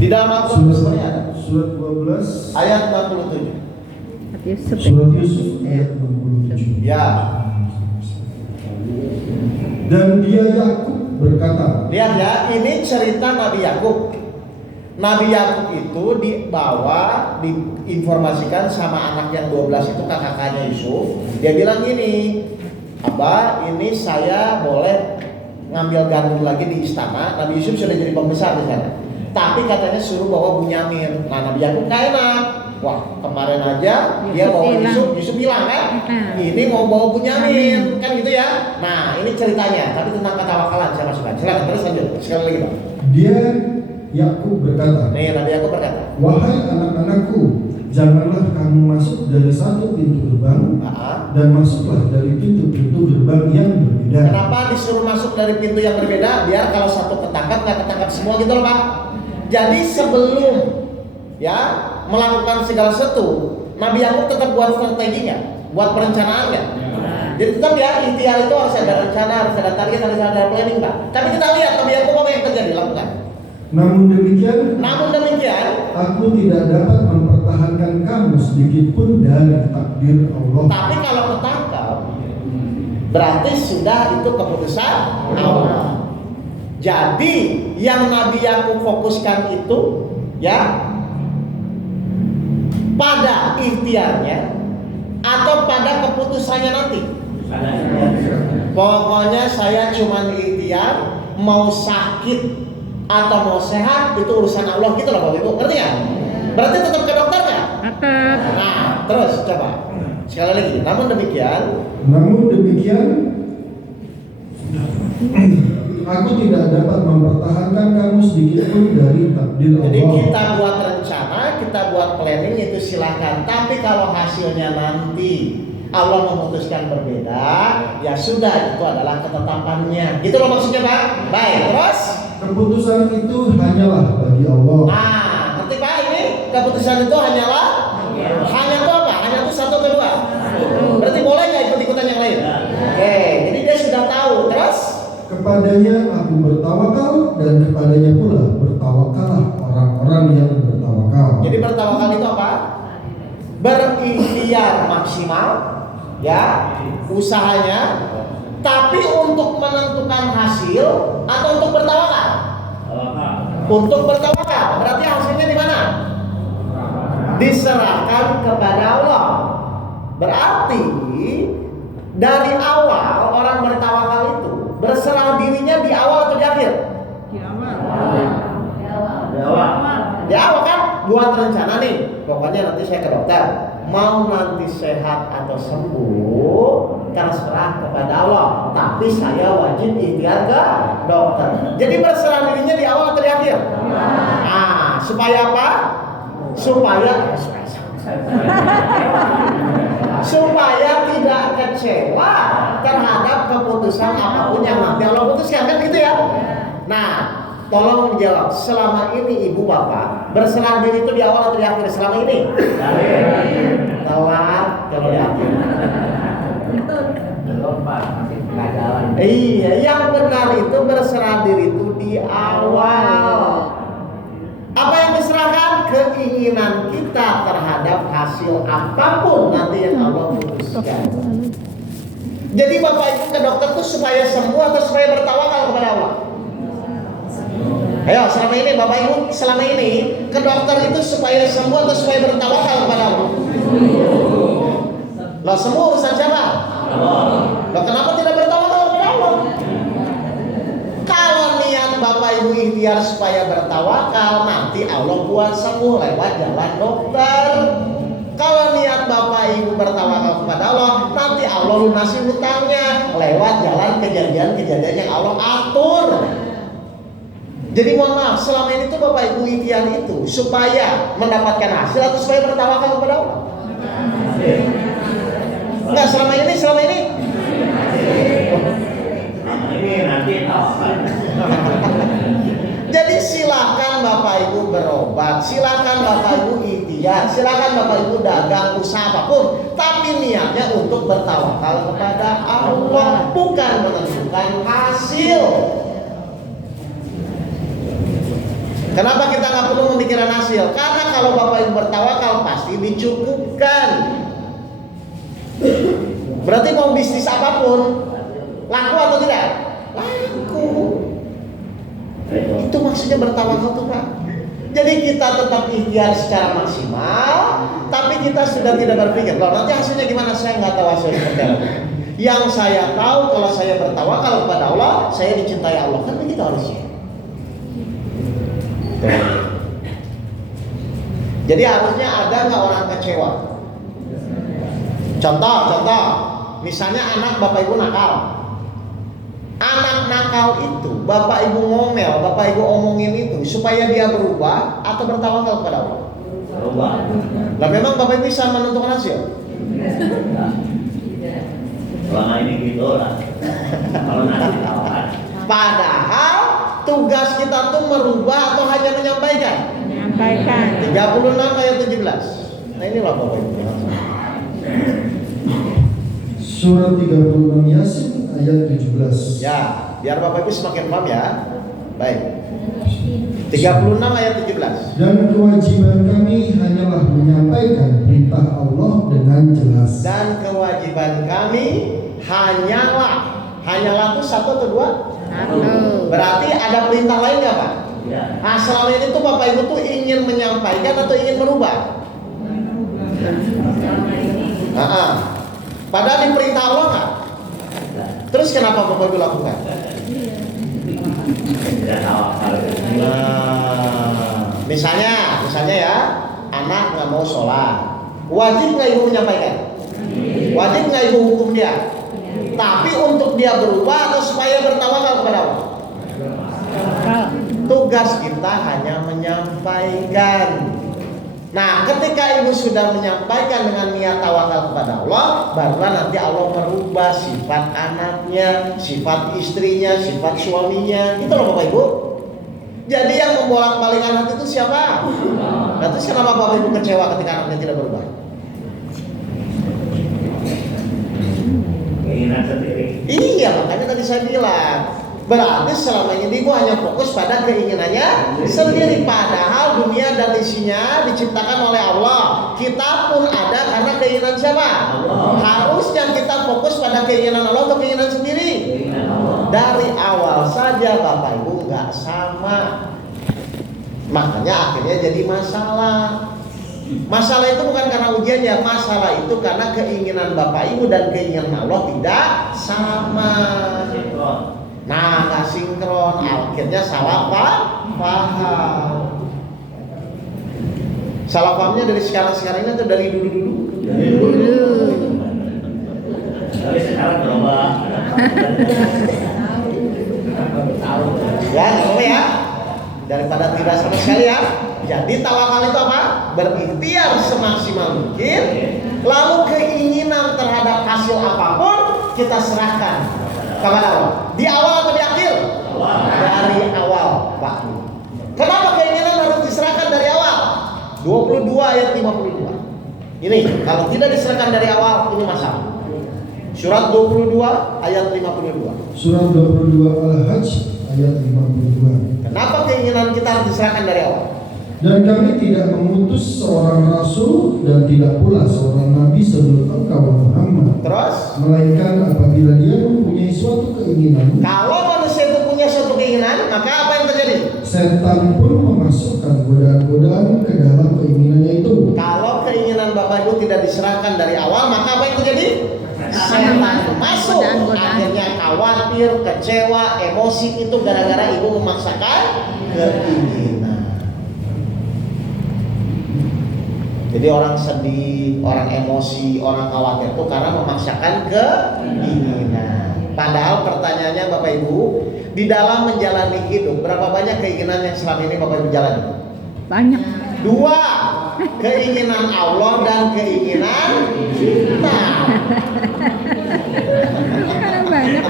Di dalam Al-Qur'an sebenarnya ada. Surat 12 Ayat 67. Yusuf. Surat Yusuf ayat 67. Ya, Dan dia Yakub berkata, lihat ya, ini cerita Nabi Yakub. Nabi Yakub itu dibawa, diinformasikan sama anak yang 12 itu, kakaknya Yusuf. Dia bilang gini, Abah, ini saya boleh ngambil gandum lagi di istana. Nabi Yusuf sudah jadi pembesar di sana. Tapi katanya suruh bawa Bunyamin. Nah, Nabi Yakub gak enak. Wah, kemarin aja dia Yusuf bawa hilang. Yusuf bilang kan, ini mau bawa Bunyamin, kan gitu ya. Nah, ini ceritanya, tapi tentang ketawakalan saya masukkan. Silakan terus lanjut. Sekali lagi, Pak. dia Yakub berkata, Nih, Nabi Yakub berkata, wahai anak-anakku, janganlah kamu masuk dari satu pintu gerbang dan masuklah dari pintu-pintu gerbang yang berbeda. kenapa disuruh masuk dari pintu yang berbeda? Biar kalau satu ketangkap nggak ketangkap semua gitu loh, Pak. Jadi sebelum ya melakukan segala sesuatu, Nabi Yakub tetap buat strateginya, buat perencanaannya. Jadi tetap ya, ikhtiar itu harus ada rencana, harus ada target, harus ada planning, Pak. Tapi kita lihat Nabi Yakub apa yang terjadi, lakukan. Namun demikian, aku tidak dapat mempertahankan kamu sedikit pun dari takdir Allah. tapi kalau ketangkap, berarti sudah itu keputusan Allah. Jadi yang Nabi Yakub fokuskan itu ya pada ikhtiarnya atau pada keputusannya nanti. Pokoknya saya cuma ikhtiar, mau sakit atau mau sehat itu urusan Allah gitu loh Bapak Ibu. Ngerti ya? Berarti tetap ke dokter ya? Tetap. Nah, terus coba sekali lagi. Namun demikian, aku tidak dapat mempertahankan kamu sedikit pun dari takdir Allah. jadi kita buat rencana, kita buat planning itu silakan. Tapi kalau hasilnya nanti Allah memutuskan berbeda, ya sudah, itu adalah ketetapannya. Gitu loh maksudnya, Pak. Baik, terus? Keputusan itu hanyalah bagi Allah. Nah, ngerti Pak ini? Keputusan itu hanyalah hanya itu apa? Hanya itu satu atau dua? Berarti boleh nggak ikut-ikutan yang lain? Oke, jadi dia sudah tahu. Terus? Kepadanya aku bertawakal dan kepadanya pula bertawakallah orang-orang yang bertawakal. Jadi bertawakal itu apa? Berikhtiar maksimal, ya, usahanya. Tapi untuk menentukan hasil atau untuk bertawakal? Untuk bertawakal. Berarti hasilnya di mana? Diserahkan kepada Allah. Berarti dari awal orang bertawakal itu berserah dirinya di awal atau di akhir? Di awal. Di awal kan buat rencana nih. Pokoknya nanti saya ke dokter. Mau nanti sehat atau sembuh terserah kepada Allah. Tapi saya wajib ikhtiar ke dokter. Jadi berserah dirinya di awal atau di akhir? Nah, supaya apa? Supaya tidak kecewa terhadap keputusan apapun yang nanti Allah putuskan, kan gitu ya. Nah, tolong dijawab, selama ini ibu bapak berserah diri itu di awal atau di akhir selama ini? Telat kalau di akhir. Iya, yang benar itu berserah diri itu di awal. Apa yang diserahkan? Keinginan kita terhadap hasil apapun nanti yang Allah putuskan. Jadi bapak ibu ke dokter tuh supaya sembuh atau supaya bertawakal kepada Allah? Ayo, selama ini bapak ibu selama ini ke dokter itu supaya sembuh atau supaya bertawakal kepada Allah? Loh, semua urusan siapa? Loh, kenapa tidak bertawakal kepada Allah? Kalau niat bapak ibu ikhtiar supaya bertawakal, nanti Allah buat sembuh lewat jalan dokter. Kalau niat bapak ibu bertawakal kepada Allah, nanti Allah lunasi hutangnya lewat jalan kejadian-kejadian yang Allah atur. Jadi mohon maaf, selama ini tuh bapak ibu ikhtiar itu supaya mendapatkan hasil atau supaya bertawakal kepada Allah? Enggak, selama ini jadi silakan bapak ibu berobat, silakan bapak ibu ikhtiar. Iya, silakan Bapak Ibu dagang usaha apapun, tapi niatnya untuk bertawakal kepada Allah, bukan menentukan hasil. Kenapa kita nggak perlu memikirkan hasil? Karena kalau Bapak Ibu bertawakal pasti dicukupkan. Berarti mau bisnis apapun laku atau tidak? Laku. Itu maksudnya bertawakal tuh Pak. Jadi kita tetap ikhtiar secara maksimal, tapi kita sudah tidak berpikir, loh nanti hasilnya gimana? Saya nggak tahu hasilnya seperti apa. Yang saya tahu kalau saya bertawakal kepada Allah, saya dicintai Allah. Kan begitu harusnya. Tuh. Jadi harusnya ada nggak orang kecewa? Contoh, misalnya anak Bapak Ibu nakal. Anak nakal itu Bapak Ibu ngomel, Bapak Ibu omongin itu supaya dia berubah atau bertawakal kepada Allah? Berubah. Lah memang Bapak Ibu bisa menentukan hasil? Selama ini gitu lah. Kalau nanti tawaran. Padahal tugas kita tuh merubah atau hanya menyampaikan? Menyampaikan. 36 ayat 17. Nah inilah Bapak Ibu. Surat 36 Yasin ayat 17. Ya, biar Bapak Ibu semakin paham ya. Baik. 36 ayat 17. Dan kewajiban kami hanyalah menyampaikan perintah Allah dengan jelas. Dan kewajiban kami hanyalah itu satu atau dua? Satu. Berarti ada perintah lain nggak Pak? Ya. Nah selama ini tuh Bapak Ibu tuh ingin menyampaikan atau ingin merubah? Padahal diperintah Allah nggak? Terus kenapa Bapak Ibu lakukan? Tidak tawakal. Misalnya ya, anak nggak mau sholat, wajib nggak ibu menyampaikan? Wajib nggak ibu hukum dia? Tapi untuk dia berubah atau supaya bertawakal kepada Allah? Tugas kita hanya menyampaikan. Nah, ketika ibu sudah menyampaikan dengan niat tawakal kepada Allah, barulah nanti Allah merubah sifat anaknya, sifat istrinya, sifat suaminya. Itu loh Bapak Ibu. Jadi yang membolak-balikan hati itu siapa? Nah, terus kenapa Bapak Ibu kecewa ketika anaknya tidak berubah? Keinginan sendiri. Iya, makanya tadi saya bilang, berarti selama ini ibu hanya fokus pada keinginannya sendiri. Padahal dunia dan isinya diciptakan oleh Allah. Kita pun ada karena keinginan siapa? Allah. Harusnya kita fokus pada keinginan Allah atau keinginan sendiri. Keinginan Allah. Dari awal saja Bapak Ibu nggak sama. Makanya akhirnya jadi masalah. Masalah itu bukan karena ujiannya, masalah itu karena keinginan Bapak Ibu dan keinginan Allah tidak sama. Sinkron. Nah, nggak sinkron, akhirnya salah paham. Salah pahamnya dari sekarang ini atau dari dulu? Tapi sekarang berubah. Ya, apa ya? Daripada tidak sama sekali ya. Jadi tawakal itu apa? Berikhtiar semaksimal mungkin. Lalu keinginan terhadap hasil apapun kita serahkan kepada Allah. Di awal atau di akhir? Dari awal, Pak. Kenapa keinginan harus diserahkan dari awal? 22 ayat 52. Ini kalau tidak diserahkan dari awal ini masalah. Surat 22 ayat 52. Surat 22 Al-Hajj ayat 52. Kenapa keinginan kita harus diserahkan dari awal? Dan kami tidak mengutus seorang rasul dan tidak pula seorang nabi sebelum engkau Muhammad. Terus? Melainkan apabila dia mempunyai suatu keinginan, Kalau manusia itu punya suatu keinginan, maka apa yang terjadi? setan pun memasukkan godaan-godaan ke dalam keinginannya itu. Kalau keinginan Bapak Ibu tidak diserahkan dari awal, maka apa yang terjadi? Setan masuk. Akhirnya khawatir, kecewa, emosi itu gara-gara ibu memaksakan keinginan. Jadi orang sedih, orang emosi, orang khawatir itu karena memaksakan keinginan. Padahal pertanyaannya Bapak Ibu, di dalam menjalani hidup berapa banyak keinginan yang selama ini Bapak Ibu jalani? Banyak. 2, keinginan Allah dan keinginan kita. Banyak.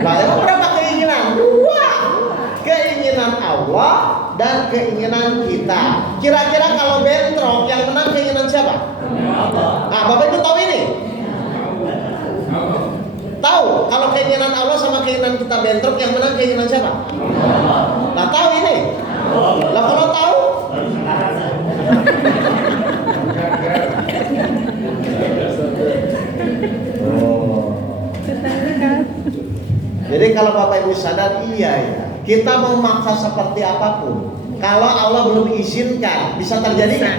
Lalu berapa keinginan? 2, keinginan Allah Allah dan keinginan kita. Kira-kira kalau bentrok yang menang keinginan siapa? Nah, Bapak Ibu tahu ini? Tahu kalau keinginan Allah sama keinginan kita bentrok yang menang keinginan siapa? Nah, tahu ini? Lah kalau tahu? Jadi kalau Bapak Ibu sadar, iya ya, kita mau maksa seperti apapun, kalau Allah belum izinkan, bisa terjadi nggak?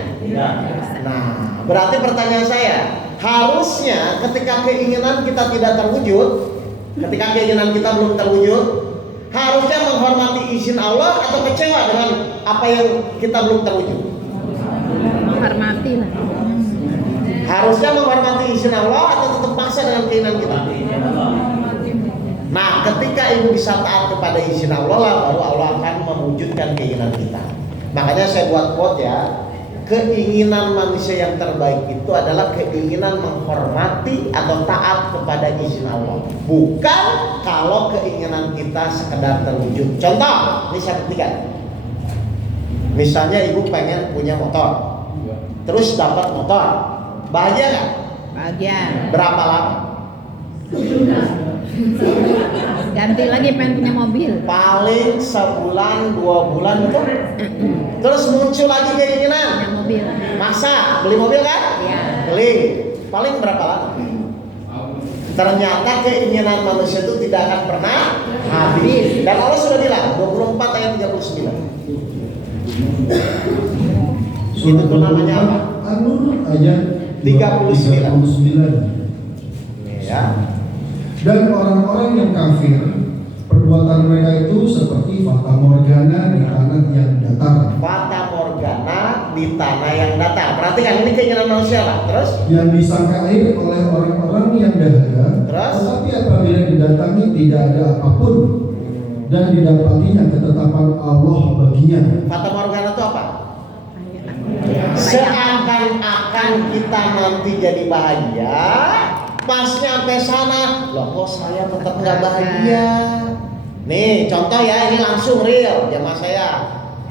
Nah, berarti pertanyaan saya, harusnya ketika keinginan kita tidak terwujud, ketika keinginan kita belum terwujud, harusnya menghormati izin Allah atau kecewa dengan apa yang kita belum terwujud? Menghormati lah. Harusnya menghormati izin Allah atau tetap paksa dengan keinginan kita? Nah, ketika ibu bisa taat kepada izin Allah lah, baru Allah akan mewujudkan keinginan kita. Makanya saya buat quote ya, keinginan manusia yang terbaik itu adalah keinginan menghormati atau taat kepada izin Allah, bukan kalau keinginan kita sekedar terwujud. Contoh, ini saya buktikan. Misalnya ibu pengen punya motor, terus dapat motor, bahagia nggak? Bahagia. Berapa lama? Ganti lagi pengen punya mobil. Paling sebulan 2 bulan itu. Terus muncul lagi keinginan Punya mobil. masa beli mobil kan? Iya. Beli. Paling berapa lama? Ternyata keinginan manusia itu tidak akan pernah habis. Dan Allah sudah bilang 24 ayat 39. Itu tuh namanya apa? An-Nur ayat 39. Ya. Dan orang-orang yang kafir, perbuatan mereka itu seperti fata morgana di tanah yang datar. Fata morgana di tanah yang datar. Perhatikan ini keinginan manusia lah. Terus Yang disangka air oleh orang-orang yang dahaga. Terus? Tetapi apabila didatangi tidak ada apapun dan didapatinya ketetapan Allah baginya. fata morgana itu apa? Seakan-akan kita nanti jadi bahagia, pas nyampe sana, loh kok saya tetap nggak bahagia. Nih contoh ya, ini langsung real jamaah saya.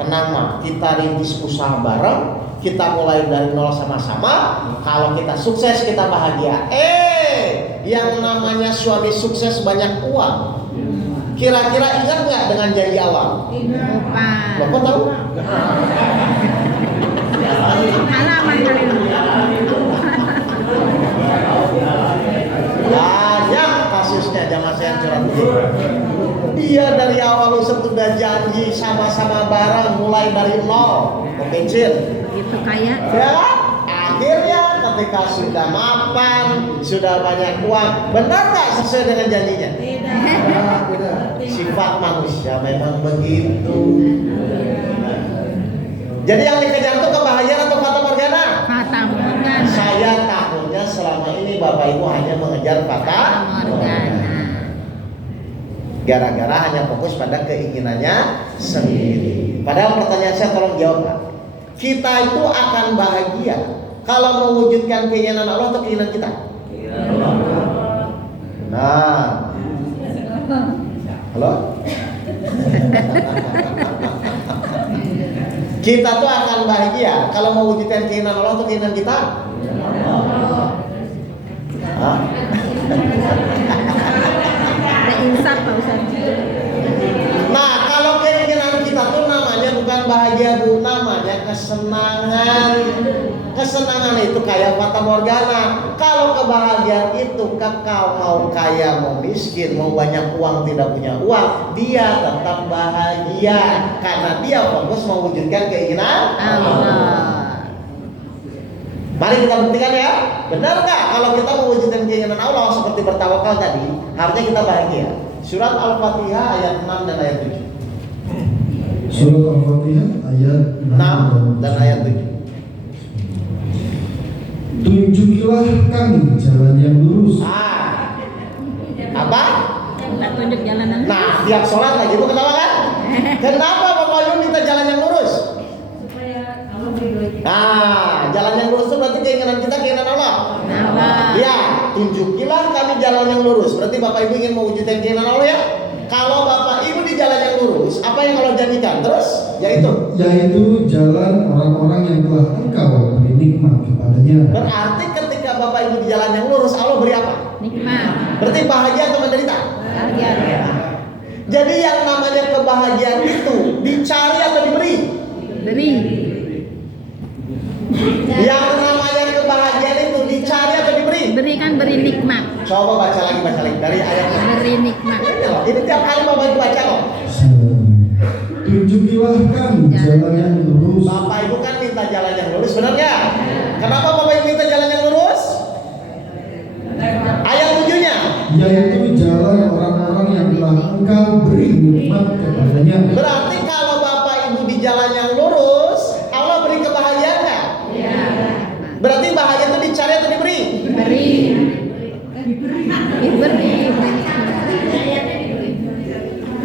Tenang mah, kita rintis usaha bareng, kita mulai dari nol sama-sama. Kalau kita sukses kita bahagia. Yang namanya suami sukses banyak uang, kira-kira ingat nggak dengan janji Allah? Lupa. Bapak tahu? Halaman kali ini. Banyak kasusnya jamaah saya curhat begini. Dia dari awal sudah janji sama-sama bareng mulai dari nol ke bensin. Itu kayak Ya kan? Akhirnya ketika sudah mapan, sudah banyak uang, benar nggak sesuai dengan janjinya? Tidak. Sifat manusia memang begitu. Jadi yang dikejar itu kebahagiaan atau fata morgana? fata morgana. Saya takutnya selama ini Bapak Ibu hanya mengejar fata Morgana. gara-gara hanya fokus pada keinginannya sendiri. Padahal pertanyaan saya tolong jawab, Pak. Kita itu akan bahagia kalau mewujudkan keinginan Allah atau keinginan kita? Nah, halo? Kita tuh akan bahagia kalau mewujudkan keinginan Allah atau keinginan kita? Hah? Ada insaf Pak Ustaz. Nah, kalau keinginan kita tuh namanya bukan bahagia, Bu, namanya kesenangan. Kesenangan itu kayak fata morgana. Kalau kebahagiaan itu kekal, mau kaya mau miskin, mau banyak uang tidak punya uang, dia tetap bahagia karena dia fokus mewujudkan keinginan Allah. Mari kita buktikan ya. Benar nggak kalau kita mewujudkan keinginan Allah seperti bertawakal tadi, harusnya kita bahagia. Surat Al-Fatihah ayat 6 dan ayat 7. Surat Al-Fatihah ayat 6 dan ayat 7. Tunjukilah kami jalan yang lurus. Apa? Kita tunjuk jalanan. Nah, tiap sholat lagi Bu ketawa kan? Kenapa Bapak Ibu minta jalan yang lurus? Nah, jalan yang lurus itu berarti keinginan kita, keinginan Allah. Allah. Ya, tunjukilah kami jalan yang lurus. Berarti Bapak Ibu ingin mewujudkan keinginan Allah ya? Kalau Bapak Ibu di jalan yang lurus, apa yang Allah janjikan? Terus, yaitu jalan orang-orang yang telah engkau beri nikmat kepadanya. berarti ketika Bapak Ibu di jalan yang lurus, Allah beri apa? Nikmat. Berarti bahagia atau menderita? Bahagia. Jadi yang namanya kebahagiaan itu dicari atau diberi? Beri. Yang namanya kebahagiaan itu dicari atau diberi? Beri kan beri nikmat. Coba baca lagi dari ayatnya. Beri nikmat. Ini tiap kali Bapak Ibu baca loh. Tunjukilah kami jalan yang lurus. Bapak Ibu kan minta jalan yang lurus, benar nggak? Kenapa Bapak Ibu minta jalan yang lurus? Ayat 7-nya. Yaitu jalan orang-orang yang telah engkau beri nikmat kepadanya. Berarti kalau Bapak Ibu di jalan yang lurus, Allah beri kebahagiaan nggak? Ya. Berarti bahagia itu dicari atau diberi? Beri. Beri.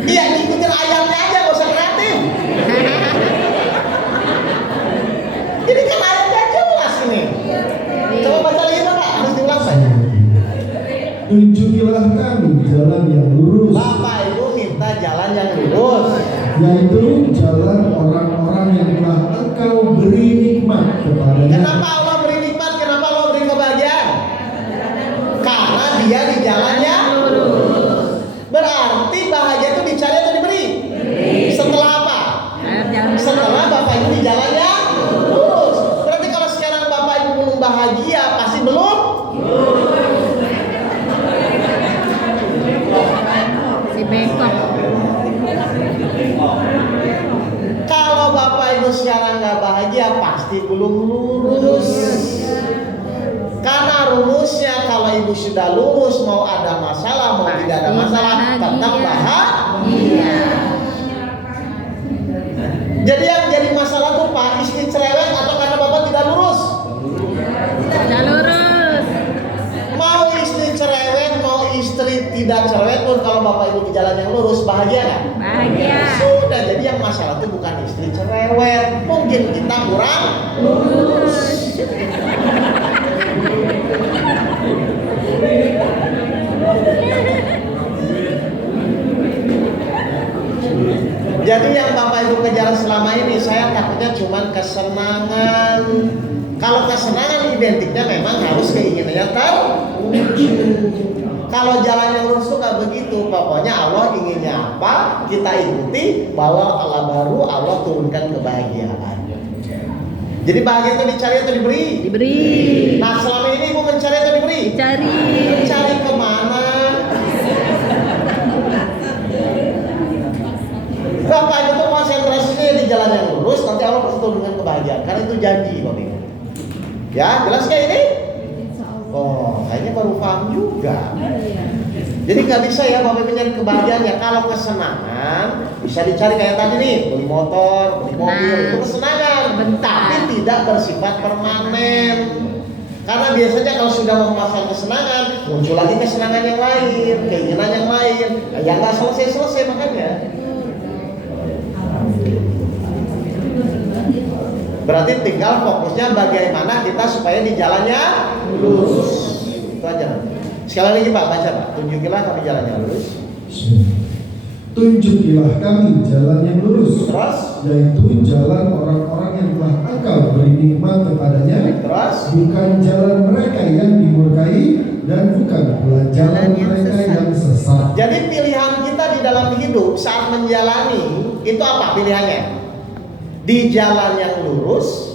Iya, ikutin ayatnya aja, nggak usah kreatif. Ini kan ayatnya jelas ini. Coba baca lagi Bapak, harus diulang saja. Tunjukilah kami jalan yang lurus. Bapak Ibu minta jalan yang lurus. Yaitu jalan orang-orang yang telah engkau beri nikmat kepadanya. Kenapa Allah beri nikmat? Kenapa Allah beri kebahagiaan? Karena dia di jalannya lurus. Berarti bahagia itu dicari atau diberi? Setelah apa? Setelah Bapak Ibu di jalannya lurus. Berarti kalau sekarang Bapak Ibu belum bahagia, pasti belum. Si bengkok. Kalau Bapak Ibu sekarang nggak bahagia, pasti belum lurus. Karena rumusnya kalau Ibu sudah lurus, mau ada masalah, mau tidak ada masalah, tetap bahagia. Jadi yang jadi masalah tuh Pak, istri cerewet atau karena Bapak tidak lurus? Tidak lurus. Mau istri cerewet, mau istri tidak cerewet pun kalau Bapak Ibu di jalan yang lurus, bahagia nggak? Bahagia. Sudah, jadi yang masalah itu bukan istri cerewet, mungkin kita kurang lurus. Jadi yang Bapak Ibu kejar selama ini, saya takutnya cuma kesenangan. Kalau kesenangan identiknya memang harus keinginannya terwujud. Kalau jalan yang lurus itu nggak begitu. Pokoknya Allah inginnya apa, kita ikuti. Bahwa Allah baru, Allah turunkan kebahagiaan. Jadi bahagia itu dicari atau diberi? Diberi. Nah selama ini Ibu mencari atau diberi? Cari. Mencari kemana? Bapak Ibu tuh konsentrasinya di jalan yang lurus, nanti Allah pasti turunkan kebahagiaan. Karena itu janji Bapak Ibu. Ya, jelas kayak ini? Oh, kayaknya baru paham juga. Jadi nggak bisa ya Bapak Ibu nyari kebahagiaan ya. Kalau kesenangan bisa dicari kayak tadi nih, beli motor, beli mobil, itu kesenangan. Tapi tidak bersifat permanen. Karena biasanya kalau sudah memuaskan kesenangan, muncul lagi kesenangan yang lain, keinginan yang lain, yang nggak selesai makanya. Berarti tinggal fokusnya bagaimana kita supaya di jalannya lurus. Itu aja. Sekali lagi Pak, baca Pak. Tunjukilah kami jalannya lurus. Tunjukilah kami jalan yang lurus. Terus? Yaitu jalan orang-orang yang telah engkau beri nikmat kepadanya. Terus? Bukan jalan mereka yang dimurkai dan bukan pula jalan mereka yang sesat. Jadi pilihan kita di dalam hidup saat menjalani itu apa pilihannya? Di jalan yang lurus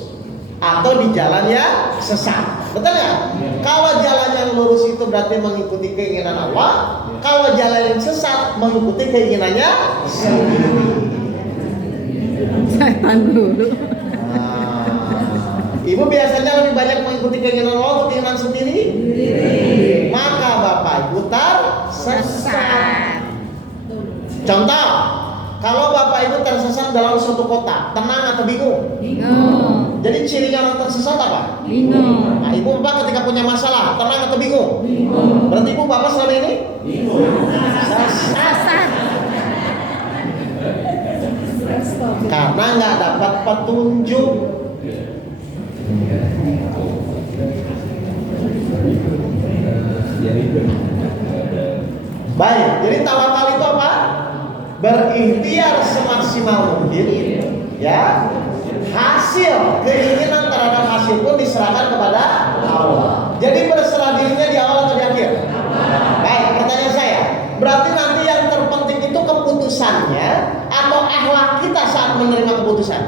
atau di jalan yang sesat, betul nggak? Kalau jalan yang lurus itu berarti mengikuti keinginan Allah. Kalau jalan yang sesat mengikuti keinginannya sendiri. Setan dulu. Ibu biasanya lebih banyak mengikuti keinginan Allah atau keinginan sendiri? Maka Bapak Ibu tersesat. Contoh, kalau Bapak Ibu tersesat dalam suatu kota, tenang atau bingung? Bingung. Jadi cirinya orang tersesat apa? Bingung. Nah, Ibu Bapak ketika punya masalah, tenang atau bingung? Bingung. Berarti Ibu Bapak selama ini? Bingung. Sesat. Karena nggak dapat petunjuk. Baik, jadi tawakal itu apa? berikhtiar semaksimal mungkin, ya. Hasil keinginan terhadap hasil pun diserahkan kepada Allah. Jadi berserah dirinya di awal atau di akhir? Baik, pertanyaan saya, berarti nanti yang terpenting itu keputusannya atau akhlak kita saat menerima keputusan?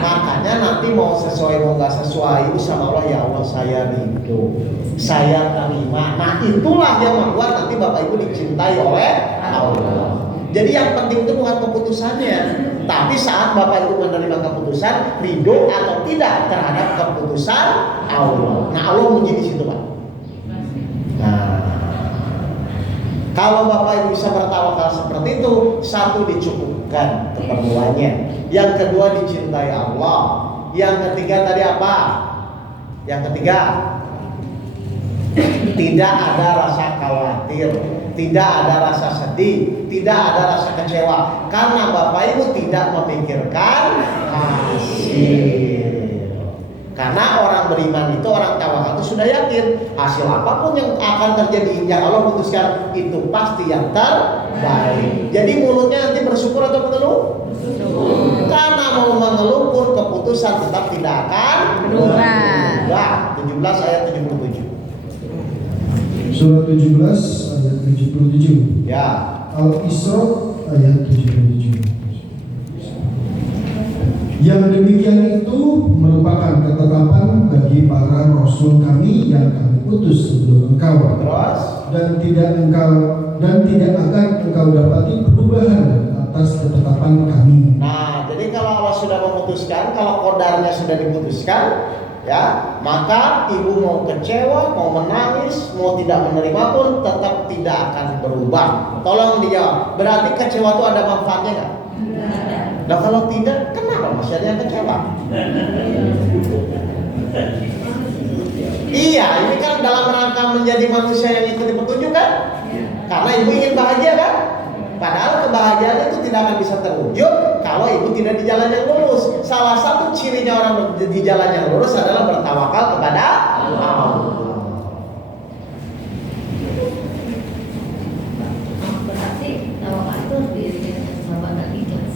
Makanya nanti mau sesuai mau nggak sesuai itu sama Allah, ya Allah saya ridho, saya terima. Nah itulah yang membuat nanti Bapak Ibu dicintai oleh Allah. Jadi yang penting itu bukan keputusannya, tapi saat Bapak Ibu menerima keputusan, ridho atau tidak terhadap keputusan Allah. Nah Allah menjadi di situ Pak. Nah kalau Bapak Ibu bisa bertawakal seperti itu, satu dicukupkan keperluannya, yang kedua dicintai Allah, yang ketiga tadi apa? Yang ketiga tidak ada rasa khawatir, tidak ada rasa sedih, tidak ada rasa kecewa, karena Bapak Ibu tidak memikirkan hasil. Karena orang beriman itu, orang tawakal itu sudah yakin hasil apapun yang akan terjadi yang Allah putuskan itu pasti yang terbaik. Jadi mulutnya nanti bersyukur atau mengeluh? Karena mau mengeluh pun keputusan tetap tidak akan berubah. 17 ayat 77. Surat 17 ayat 77. Ya. Al-Isra ayat 77. Yang demikian itu merupakan ketetapan bagi para rasul kami yang kami utus sebelum engkau. Terus dan tidak akan engkau dapati perubahan atas ketetapan kami. nah, jadi kalau Allah sudah memutuskan, kalau qadarnya sudah diputuskan, ya, maka ibu mau kecewa, mau menangis, mau tidak menerima pun tetap tidak akan berubah. Tolong dijawab. Berarti kecewa itu ada manfaatnya nggak? Nah kalau tidak, kenapa masih ada yang kecewa? Iya, ini kan dalam rangka menjadi manusia yang ikuti petunjuk kan? Karena ibu ingin bahagia kan? Padahal kebahagiaan itu tidak akan bisa terwujud kalau ibu tidak di jalan yang lurus. Salah satu cirinya orang di jalan yang lurus adalah bertawakal kepada Allah. Berarti tawakal itu dirinya sahabat dan ikhlas.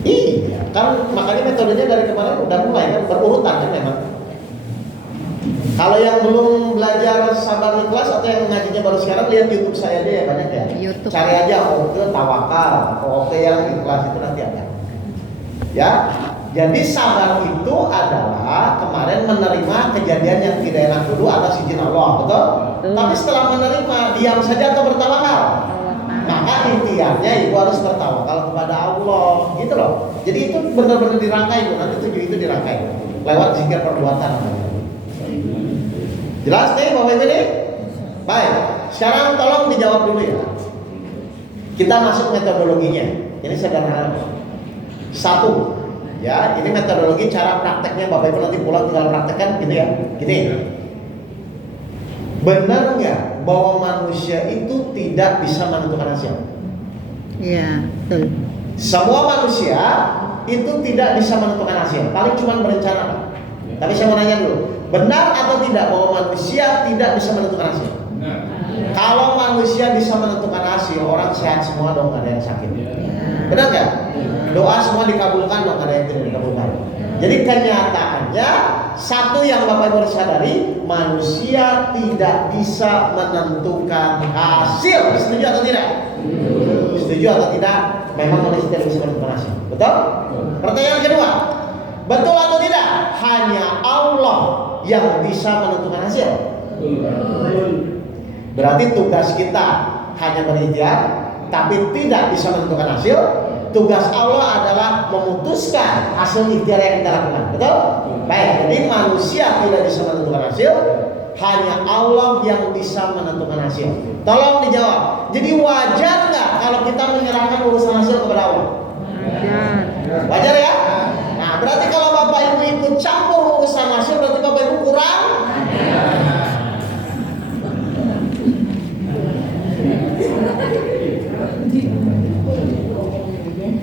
Iya, kan makanya metodenya dari kemarin udah mulai kan berurutan kan memang. Kalau yang belum belajar sabar ikhlas atau yang ngajinya baru sekarang, lihat YouTube saya aja ya, banyak ya. YouTube. Cari aja Oke Tawakal atau Oke yang ikhlas itu nanti ada. Ya, jadi sabar itu adalah kemarin menerima kejadian yang tidak enak dulu atas izin Allah, betul? Tapi setelah menerima, diam saja atau bertawakal? Maka intinya ibu harus bertawakal kepada Allah, gitu loh. Jadi itu benar-benar dirangkai, Bu. Nanti 7 itu dirangkai lewat zikir perbuatan. Jelas nih Bapak Ibu nih? Baik, sekarang tolong dijawab dulu ya. Kita masuk metodologinya. Ini sederhana. 1, ya, ini metodologi cara prakteknya. Bapak Ibu nanti pulang tinggal praktekkan gitu ya. Gini. Benar nggak bahwa manusia itu tidak bisa menentukan hasil? Iya, betul. Semua manusia itu tidak bisa menentukan hasil, paling cuma berencana Pak. Tapi saya mau nanya dulu, benar atau tidak bahwa manusia tidak bisa menentukan hasil? Kalau manusia bisa menentukan hasil, orang sehat semua dong, nggak ada yang sakit. Benar nggak? Doa semua dikabulkan dong, nggak ada yang tidak dikabulkan. Jadi kenyataannya satu yang Bapak Ibu harus sadari, manusia tidak bisa menentukan hasil. Setuju atau tidak? Setuju atau tidak? Memang manusia tidak bisa menentukan hasil. Betul? Pertanyaan kedua, betul atau tidak? Hanya Allah yang bisa menentukan hasil. Berarti tugas kita hanya berikhtiar, tapi tidak bisa menentukan hasil. Tugas Allah adalah memutuskan hasil ikhtiar yang kita lakukan. Betul? Baik, jadi manusia tidak bisa menentukan hasil, hanya Allah yang bisa menentukan hasil. Tolong dijawab. Jadi wajar nggak kalau kita menyerahkan urusan hasil kepada Allah? Wajar ya? Nah, berarti kalau Bapak Ibu ikut campur urusan hasil, berarti Bapak Ibu kurang.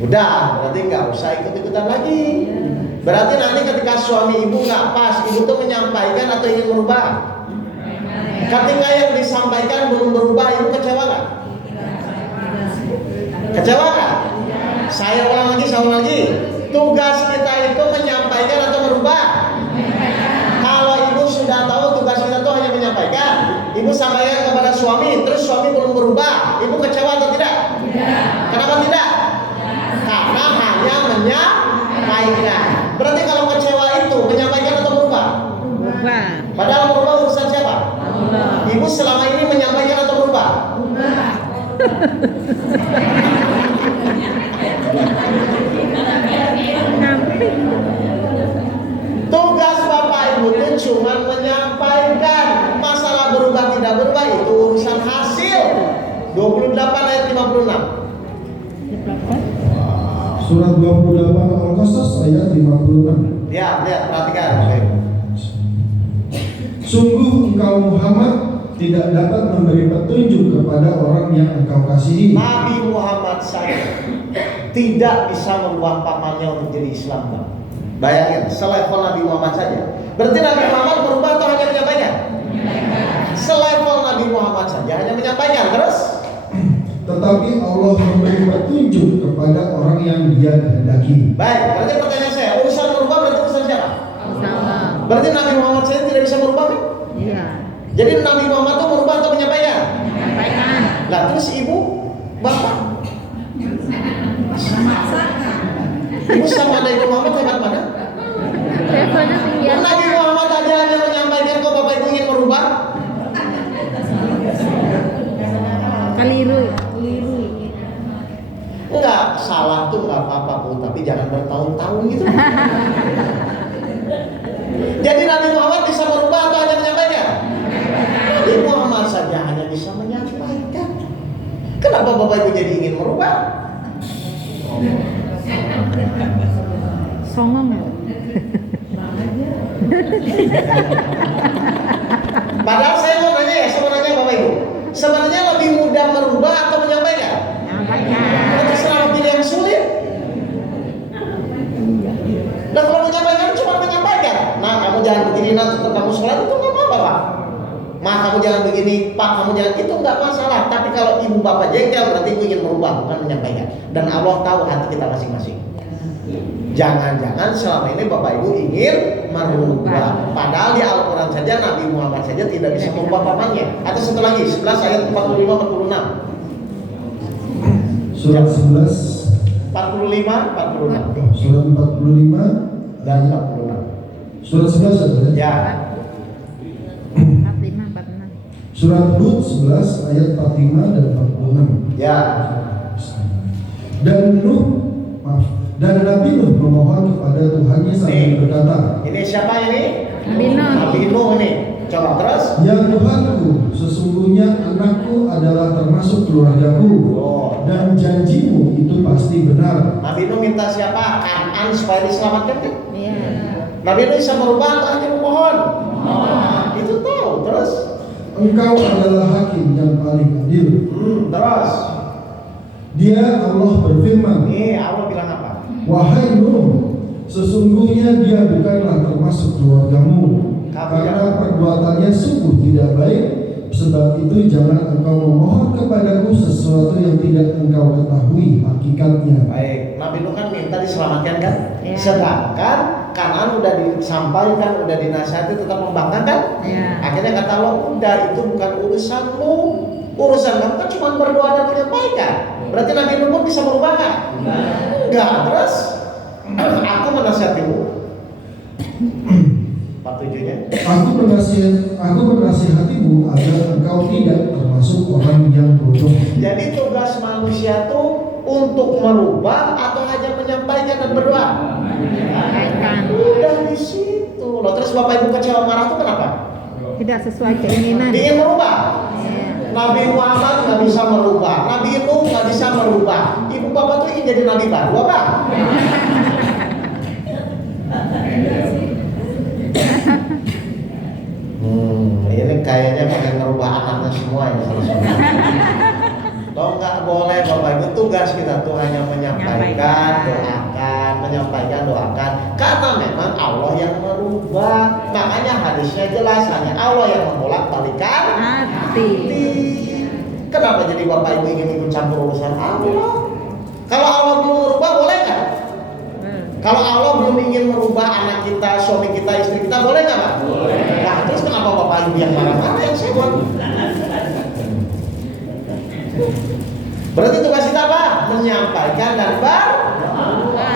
Udah, berarti nggak usah ikut-ikutan lagi. Berarti nanti ketika suami ibu nggak pas, ibu tuh menyampaikan atau ingin merubah. Ketika yang disampaikan belum berubah, ibu kecewa nggak? Kecewa nggak? Saya ulang lagi. Tugas kita itu menyampaikan atau merubah? Kalau ibu sudah tahu tugas kita itu hanya menyampaikan, ibu sampaikan kepada suami, terus suami belum berubah, ibu kecewa atau tidak? Tidak. Kenapa tidak? Karena hanya menyampaikan. Berarti kalau kecewa itu menyampaikan atau berubah? Berubah. Padahal berubah urusan siapa? Allah. Ibu selama ini menyampaikan atau berubah? Berubah. Tugas Bapak Ibu itu cuma menyampaikan. Masalah berubah tidak berubah itu urusan hasil. 28 ayat 56. Surat 28 Al-Qasas ayat 56. Ya, lihat, perhatikan Bapak Ibu. Sungguh engkau Muhammad tidak dapat memberi petunjuk kepada orang yang engkau kasihi. Nabi Muhammad saja tidak bisa merubah pamannya untuk jadi Islam, Bang. Bayangin, selevel Nabi Muhammad saja. Berarti Nabi Muhammad berubah atau hanya menyampaikan? Selevel Nabi Muhammad saja hanya menyampaikan. Terus? Tetapi Allah memberi petunjuk kepada orang yang Dia kehendaki. Baik, berarti pertanyaan saya, urusan merubah berarti urusan siapa? Sama. Berarti Nabi Muhammad saja tidak bisa merubah kan? Iya. Jadi Nabi Muhammad itu merubah atau menyampaikan? Sampaikan. Lah terus ibu, bapak, ibu sama Nabi Muhammad hebat mana? Levelnya tinggi. Nabi Muhammad aja hanya menyampaikan, kok bapak ibu ingin merubah? Keliru. Enggak, salah tuh enggak apa-apa Bu, tapi jangan bertahun-tahun gitu. Jadi Nabi Muhammad bisa merubah atau hanya menyampaikan? Nabi Muhammad saja hanya bisa menyampaikan. Kenapa bapak ibu jadi ingin merubah? Songong ya. Padahal saya mau nanya ya, sebenarnya bapak ibu, sebenarnya lebih mudah merubah atau menyampaikan? Sampaikan. Terserah pilih yang sulit. Dan kalau menyampaikan cuma menyampaikan. Nah, kamu jangan begini, nanti tetap kamu sholat itu nggak apa-apa Pak. Ma, kamu jangan begini, Pak, kamu jangan, itu nggak masalah. Tapi kalau ibu bapak jengkel berarti ibu ingin merubah, bukan menyampaikan. Dan Allah tahu hati kita masing-masing. Jangan-jangan selama ini bapak ibu ingin merubah. Padahal di Al-Quran saja Nabi Muhammad saja tidak bisa merubah pamannya. Atau satu lagi, 11 ayat 45-46. Surat 11 45-46 Surat 45 dan 46. Surat 11 ya? Ya. 45, 46. Surat Hud 11 ayat 45 dan 46. Ya. Dan Nabi Nuh memohon kepada Tuhannya sambil berkata, Ini siapa ini? Nabi Nuh. Nabi Nuh ini. Coba terus. Ya Tuhanku, sesungguhnya anakku adalah termasuk keluargaku, Oh. dan janjimu itu pasti benar. Nabi Nuh minta siapa? Kan'an supaya diselamatkan kan? Iya. Nabi Nuh bisa merubah atau hanya memohon? Itu tahu. Terus? Engkau adalah hakim yang paling adil. Terus. Dia Allah berfirman, Nih Allah bilang apa? wahai Nuh, sesungguhnya dia bukanlah termasuk keluargamu, karena perbuatannya sungguh tidak baik. Sebab itu jangan engkau memohon kepadaku sesuatu yang tidak engkau ketahui hakikatnya. Baik, Nabi Nuh kan minta diselamatkan kan? Ya. Sedangkan Kan'an udah disampaikan, udah dinasihati tetap membangkang kan? Ya. Akhirnya kata Allah, udah itu bukan urusanmu. Urusan kamu kan cuma berdoa dan menyampaikan. Berarti Nabi Nuh pun bisa merubah kan? Enggak. Terus aku menasihatimu. 47-nya. Aku menasihatimu agar engkau tidak termasuk orang yang bodoh. Jadi tugas manusia tuh untuk merubah atau hanya menyampaikan dan berdoa? Sampaikan. Udah di situ. Loh, terus Bapak Ibu kecewa marah tuh kenapa? Tidak sesuai keinginan. Ingin merubah. Iya. Nabi Muhammad nggak bisa merubah, Nabi Nuh nggak bisa merubah. Ibu bapak tuh ingin jadi nabi baru apa? Ini kayaknya pengen merubah anaknya semua ya salah. Toh nggak boleh bapak ibu, tugas kita tuh hanya menyampaikan, doakan, menyampaikan, doakan. Karena memang Allah yang merubah. Makanya hadisnya jelas, hanya Allah yang membolak-balikan Hati. Kenapa jadi bapak ibu ingin ikut campur urusan Allah? Kalau Allah belum merubah, boleh nggak? Kalau Allah belum ingin merubah anak kita, suami kita, istri kita, boleh nggak Pak? Boleh. Nah, terus kenapa Bapak Ibu yang marah-marah yang sibuk? Berarti tugas kita apa? Menyampaikan dan berdoa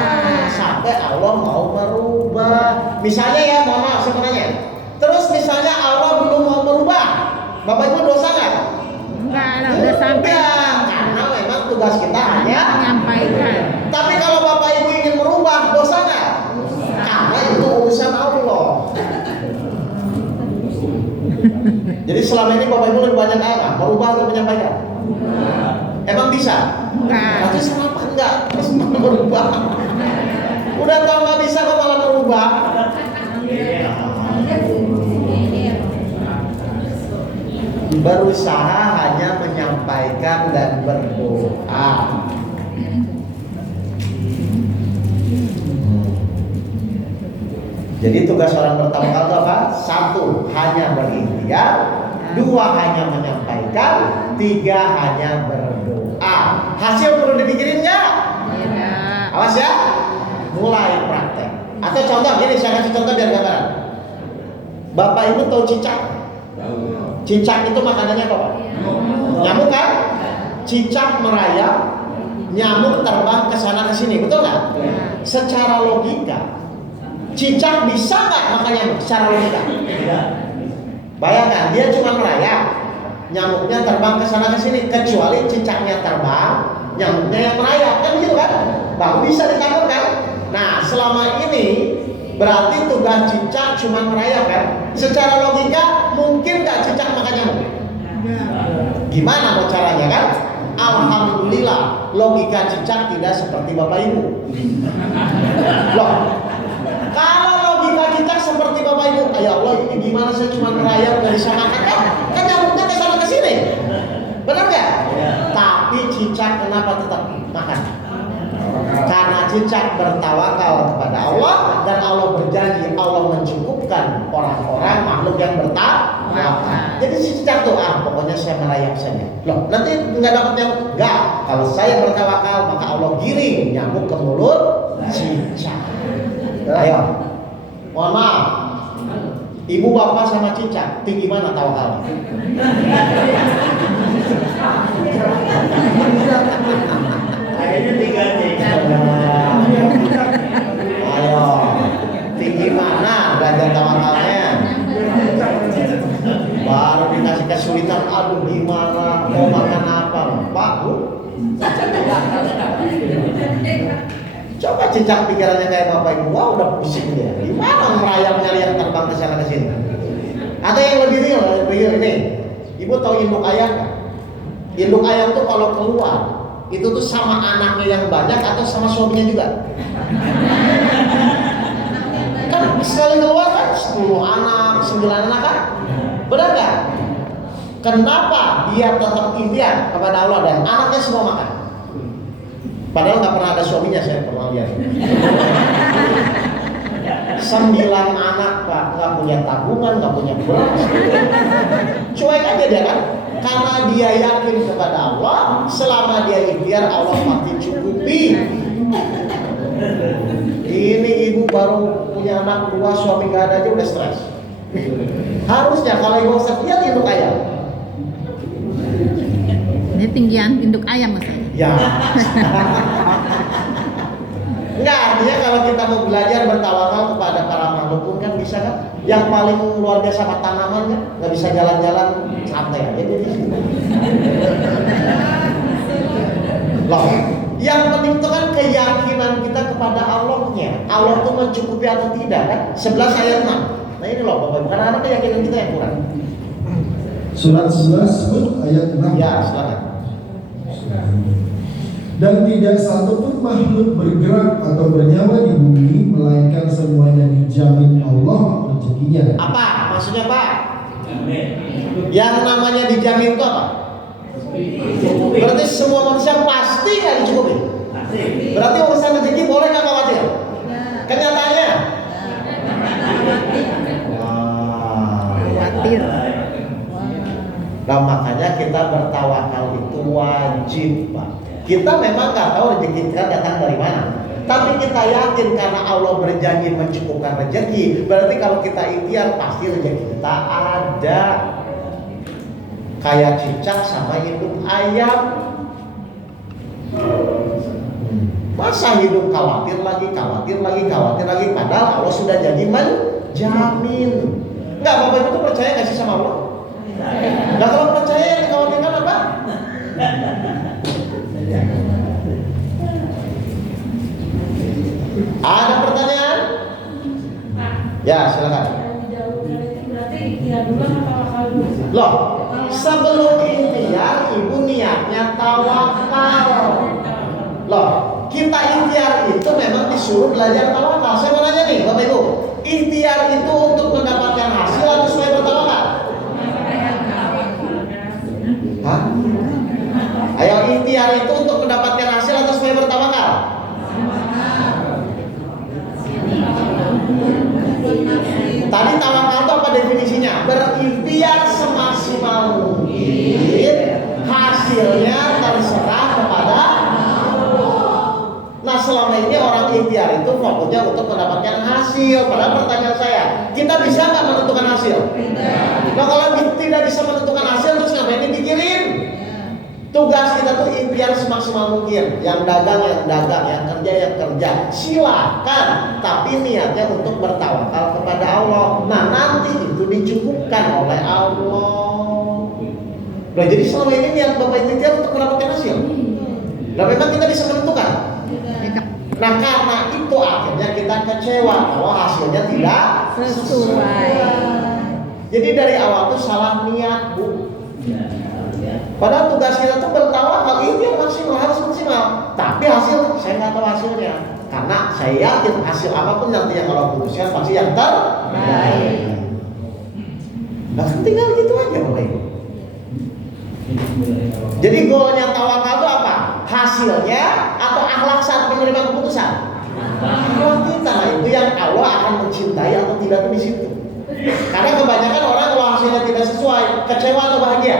sampai Allah mau merubah. Misalnya ya, mohon maaf sebenarnya. Terus misalnya Allah belum mau merubah, Bapak Ibu dosa nggak? Enggak, udah sampai. Enggak, karena memang tugas kita hanya Menyampaikan. Tapi kalau Bapak Ibu ingin merubah, dosa nggak? Karena itu urusan Allah. Jadi selama ini Bapak Ibu lebih banyak apa? Merubah atau menyampaikan? Emang bisa? Enggak. Tapi kenapa enggak? Terus merubah. Udah tahu nggak bisa kok malah merubah. Berusaha hanya menyampaikan dan berdoa. Jadi tugas orang bertawakal itu apa? 1. Hanya berikhtiar. 2. Hanya menyampaikan. 3. Hanya berdoa. Hasil perlu dipikirin nggak? Tidak. Awas ya. Mulai praktek. Atau contoh gini, saya kasih contoh biar gambaran. Bapak Ibu tahu cicak? Cicak itu makanannya apa Pak? Nyamuk kan? Cicak merayap, nyamuk terbang ke sana ke sini, betul nggak? Secara logika, cicak bisa nggak makan nyamuk? Secara logika? Bayangkan dia cuma merayap, nyamuknya terbang ke sana ke sini, kecuali cicaknya terbang, nyamuknya yang merayap, kan begitu kan? Baru bisa ditangkap kan? Nah, selama ini berarti tugas cicak cuma merayap kan? Secara logika mungkin nggak cicak makan nyamuk? Gimana mau caranya kan? Alhamdulillah logika cicak tidak seperti Bapak Ibu. Loh, kalau logika cicak seperti Bapak Ibu, ya Allah ini gimana saya cuma merayap nggak bisa makan kan nyamuknya ke sana ke sini, benar nggak? Tapi cicak kenapa tetap makan? Karena cicak bertawakal kepada Allah dan Allah berjanji Allah mencukupkan orang-orang makhluk yang bertawakal. Jadi si cicak tuh pokoknya saya merayap saja. Loh, nanti nggak dapat nyamuk? Nggak. Kalau saya bertawakal maka Allah giring nyamuk ke mulut cicak. Ayo, mohon maaf. Ibu bapak sama cicak tinggi mana tawakalnya? Kayaknya 3 nih. Ayo, tinggi mana derajat tawakalnya? Baru dikasih kesulitan, aduh gimana, mau makan apa, Pak Bu? Coba cicak pikirannya kayak Bapak Ibu, wah udah pusing dia. Gimana merayap nyari yang terbang ke sana ke sini? Atau yang lebih real ini, Ibu tahu induk ayam nggak? Induk ayam tuh kalau keluar itu tuh sama anaknya yang banyak atau sama suaminya juga? Kan sekali keluar kan 10 anak, 9 anak kan? Benar nggak? Kenapa dia tetap ikhtiar kepada Allah dan anaknya semua makan? Padahal nggak pernah ada suaminya, saya pernah lihat. 9 anak Pak, nggak punya tabungan, nggak punya beras. Cuek aja dia kan? Karena dia yakin kepada Allah, selama dia ikhtiar Allah pasti cukupi. Ini ibu baru punya anak 2, suami nggak ada aja udah stres. Harusnya kalau ibu setia induk ayam. Ini tinggian induk ayam mas. Ya. Enggak, artinya kalau kita mau belajar bertawakal kepada para makhluk pun kan bisa kan? Yang paling luar biasa sama tanaman kan? Nggak bisa jalan-jalan santai aja dia bisa. Loh, yang penting itu kan keyakinan kita kepada Allahnya. Allah itu mencukupi atau tidak kan? 11 ayat 6. Nah ini loh Bapak Ibu, karena ada keyakinan kita yang kurang. Surat 11 ayat 6. Ya, silakan. Dan tidak satu pun makhluk bergerak atau bernyawa di bumi melainkan semuanya dijamin Allah rezekinya. Apa maksudnya Pak? Yang namanya dijamin itu apa? Berarti semua manusia pasti nggak dicukupi. Berarti urusan rezeki boleh nggak khawatir? Kenyataannya? Khawatir. Nah makanya kita bertawakal itu wajib Pak. Kita memang nggak tahu rezeki kita datang dari mana. Tapi kita yakin karena Allah berjanji mencukupkan rezeki, berarti kalau kita ikhtiar pasti rezeki kita ada. Kayak cicak sama hidup ayam. Masa hidup khawatir lagi, padahal Allah sudah jadi menjamin. Enggak, Bapak Ibu tuh percaya nggak sih sama Allah? Nah kalau percaya yang dikhawatirkan apa? Ada pertanyaan? Ya silakan. Loh, sebelum ikhtiar ibu niatnya tawakal. Loh, kita ikhtiar itu memang disuruh belajar tawakal. Saya mau nanya nih Bapak Ibu, ikhtiar itu untuk mendapatkan hasil atau supaya bertawakal? Hah? Ayo, ikhtiar itu untuk mendapatkan hasil atau supaya bertawakal? Tadi tawakal itu apa definisinya? Berikhtiar semaksimal mungkin, hasilnya terserah kepada Allah. Nah selama ini orang ikhtiar itu fokusnya untuk mendapatkan hasil. Padahal pertanyaan saya, kita bisa nggak menentukan hasil? Nah kalau tidak bisa menentukan hasil, terus ngapain dipikirin? Tugas kita tuh ikhtiar semaksimal mungkin. Yang dagang, yang kerja. Silakan, tapi niatnya untuk bertawakal kepada Allah. Nah nanti itu dicukupkan oleh Allah. Nah jadi selama ini niat Bapak ikhtiar untuk mendapatkan hasil. Nah memang kita bisa menentukan. Nah karena itu akhirnya kita kecewa kalau hasilnya tidak sesuai. Jadi dari awal tuh salah niat, Bu. Padahal tugas kita tuh bertawakal, itu yang maksimal, harus maksimal. Tapi hasil, saya nggak tahu hasilnya. Karena saya yakin hasil apapun nanti yang Allah putuskan pasti yang terbaik. Nah tinggal gitu aja Bapak Ibu. Jadi goalnya tawakal itu apa? Hasilnya atau akhlak saat menerima keputusan? Akhlak kita, nah itu yang Allah akan mencintai atau tidak tuh di situ. Karena kebanyakan orang kalau hasilnya tidak sesuai, kecewa atau bahagia?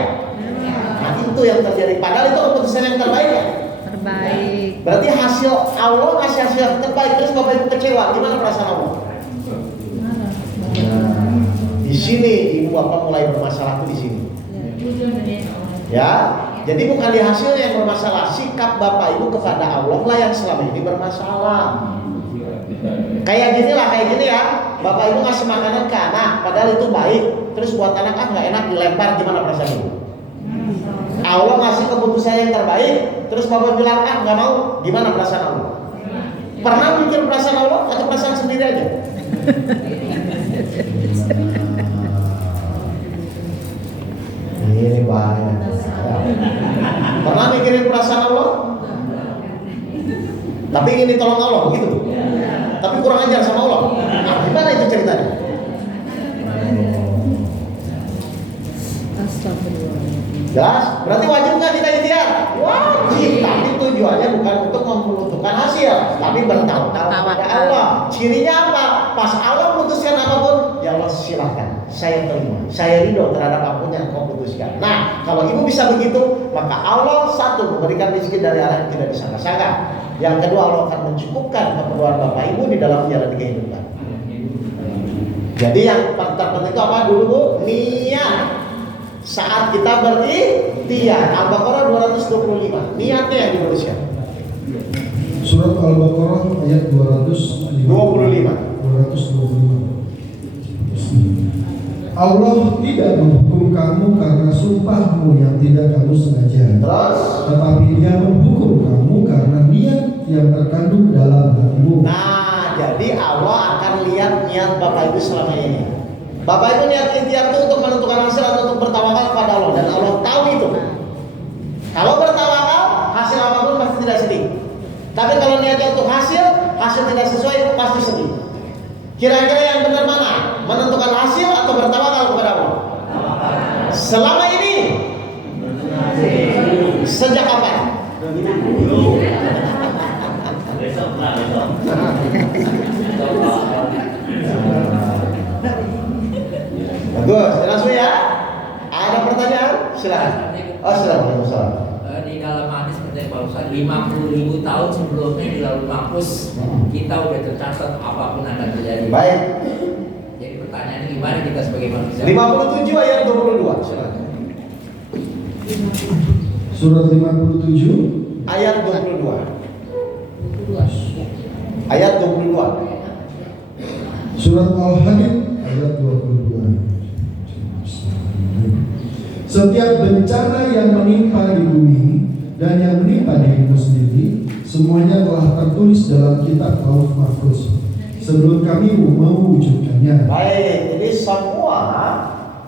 Nah itu yang terjadi. Padahal itu keputusan yang terbaik ya? Terbaik. Berarti hasil Allah kasih hasil yang terbaik, terus Bapak Ibu kecewa, gimana perasaan Allah? Nah, di sini ibu bapak mulai bermasalah tuh di sini. Ya, jadi bukan di hasilnya yang bermasalah, sikap Bapak Ibu kepada Allah lah yang selama ini bermasalah. Kayak gini ya, Bapak Ibu ngasih makanan ke anak, padahal itu baik, terus buat anak nggak enak dilempar, gimana perasaan ibu? Allah ngasih keputusan yang terbaik, terus Bapak bilang nggak mau, gimana perasaan Allah? Pernah mikir perasaan Allah atau perasaan sendiri aja? Ini banyak. Pernah mikirin perasaan Allah? Tapi ingin ditolong Allah gitu. Tapi kurang ajar sama Allah. Nah, gimana itu ceritanya? Jelas? Berarti wajib nggak kita ikhtiar? Wajib. Tapi tujuannya bukan untuk memperuntukkan hasil, tapi bertawakal kepada Allah. Cirinya apa? Pas Allah putuskan apapun, ya Allah silahkan, saya terima, saya ridho terhadap apapun yang kau putuskan. Nah, kalau ibu bisa begitu, maka Allah satu memberikan rezeki dari arah yang tidak disangka-sangka. Yang kedua, Allah akan mencukupkan keperluan Bapak Ibu di dalam menjalani kehidupan. Jadi yang terpenting itu apa dulu Bu? Niat. Saat kita berikhtiar, Al-Baqarah 225. Niatnya yang diuruskan. Surat Al-Baqarah ayat 225. Allah tidak menghukum kamu karena sumpahmu yang tidak kamu sengaja. Terus, tetapi Dia menghukum kamu karena niat yang terkandung dalam hatimu. nah, jadi Allah akan lihat niat Bapak Ibu selama ini. Bapak Ibu niat ikhtiar itu untuk menentukan hasil atau untuk bertawakal kepada Allah, dan Allah tahu itu. Kalau bertawakal, hasil apapun pasti tidak sedih. Tapi kalau niatnya untuk hasil tidak sesuai, pasti sedih. Kira-kira yang benar mana? Menentukan hasil atau bertawakal kepada Allah? Selama ini, sejak kapan? Bagus, langsung ya. Ada pertanyaan? Silakan. Oh, silakan. Di dalam hadis pertanyaan Pak Ustadz, 50.000 tahun sebelumnya di laut Mahfuz kita udah tercatat apapun akan terjadi. Baik. Jadi pertanyaannya gimana kita sebagai manusia? 57 ayat 22. Silakan. Surat 57 Ayat 22. Ayat 22. Surat Al-Hadid ayat 22. Setiap bencana yang menimpa di bumi dan yang menimpa dirimu sendiri, semuanya telah tertulis dalam kitab Lauh Mahfuz sebelum kami mewujudkannya. Baik, jadi semua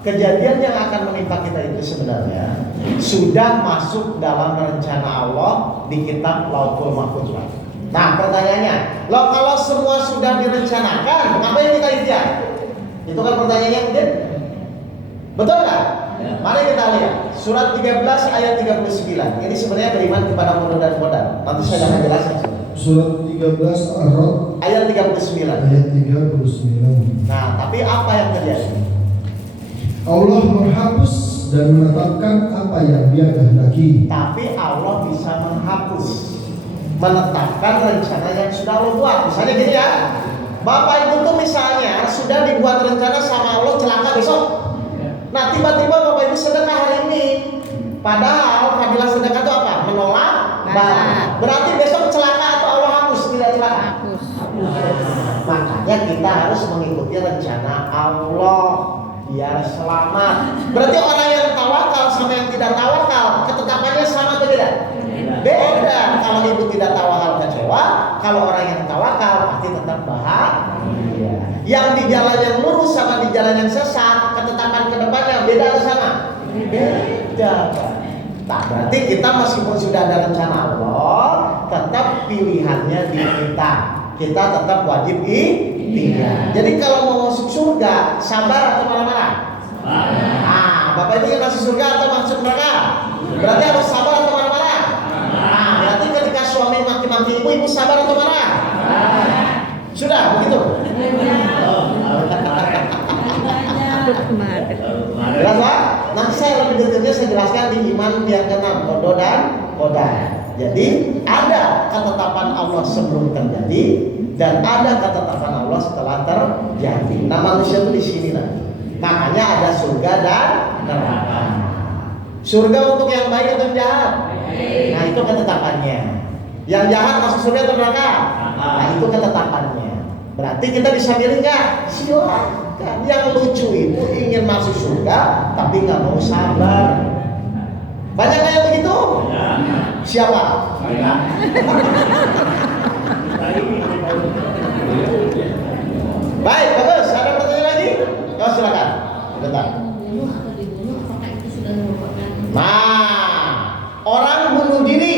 kejadian yang akan menimpa kita itu sebenarnya sudah masuk dalam rencana Allah di kitab Lauhul Mahfuz. Nah, pertanyaannya, loh kalau semua sudah direncanakan, ngapain kita ikhtiar? Itu kan pertanyaannya mungkin. Betul nggak? Ya. Mari kita lihat surat 13 ayat 39. Ini sebenarnya beriman kepada modal dan modal. Nanti saya akan jelaskan. Surat 13 Ar-Ra'd ayat 39. ayat 39. Nah, tapi apa yang terjadi? Allah menghapus dan menetapkan apa yang Dia kehendaki. Tapi Allah bisa menghapus, menetapkan rencana yang sudah Allah buat. Misalnya gini ya, Bapak Ibu tuh misalnya sudah dibuat rencana sama Allah celaka besok. Nah tiba-tiba Bapak Ibu sedekah hari ini, padahal fadilah sedekah itu apa? Menolak barat. Berarti besok celaka atau Allah hapus? Tidak celaka. Hapus. Makanya kita harus mengikuti rencana Allah biar selamat. Berarti orang yang tawakal sama yang tidak tawakal ketetapannya sama atau beda? Beda. Kalau ibu tidak tawakal kecewa, kalau orang yang tawakal pasti tetap bahagia. Yang di jalan yang lurus sama di jalan yang sesat, ketetapan kedepannya beda atau sama? Beda. Nah, berarti kita meskipun sudah ada rencana Allah, tetap pilihannya di kita. Kita tetap wajib ikhtiar. Jadi kalau mau masuk surga, sabar atau marah-marah? Ah, Bapak Ibu yang masuk surga atau masuk neraka? Berarti harus sabar atau marah-marah? Nah, berarti ketika suami maki-maki ibu, ibu sabar atau marah? Sudah begitu? Jelas Pak? Nanti saya lebih detailnya saya jelaskan di iman yang ke-6, kodo dan koda. Jadi ada ketetapan Allah sebelum terjadi dan ada ketetapan Allah setelah terjadi. Nah manusia itu di sini nanti. Makanya ada surga dan neraka. Surga untuk yang baik atau yang jahat? Nah itu ketetapannya. Yang jahat masuk surga atau neraka? Nah itu ketetapannya. Berarti kita bisa milih nggak? Silakan. Yang lucu itu ingin masuk surga tapi nggak mau sabar. Banyak kayak begitu? Siapa? Baik, bagus. Ada pertanyaan lagi? Oh, silakan. Bentar. Bunuh atau dibunuh, apakah itu sudah merupakan? Nah, orang bunuh diri.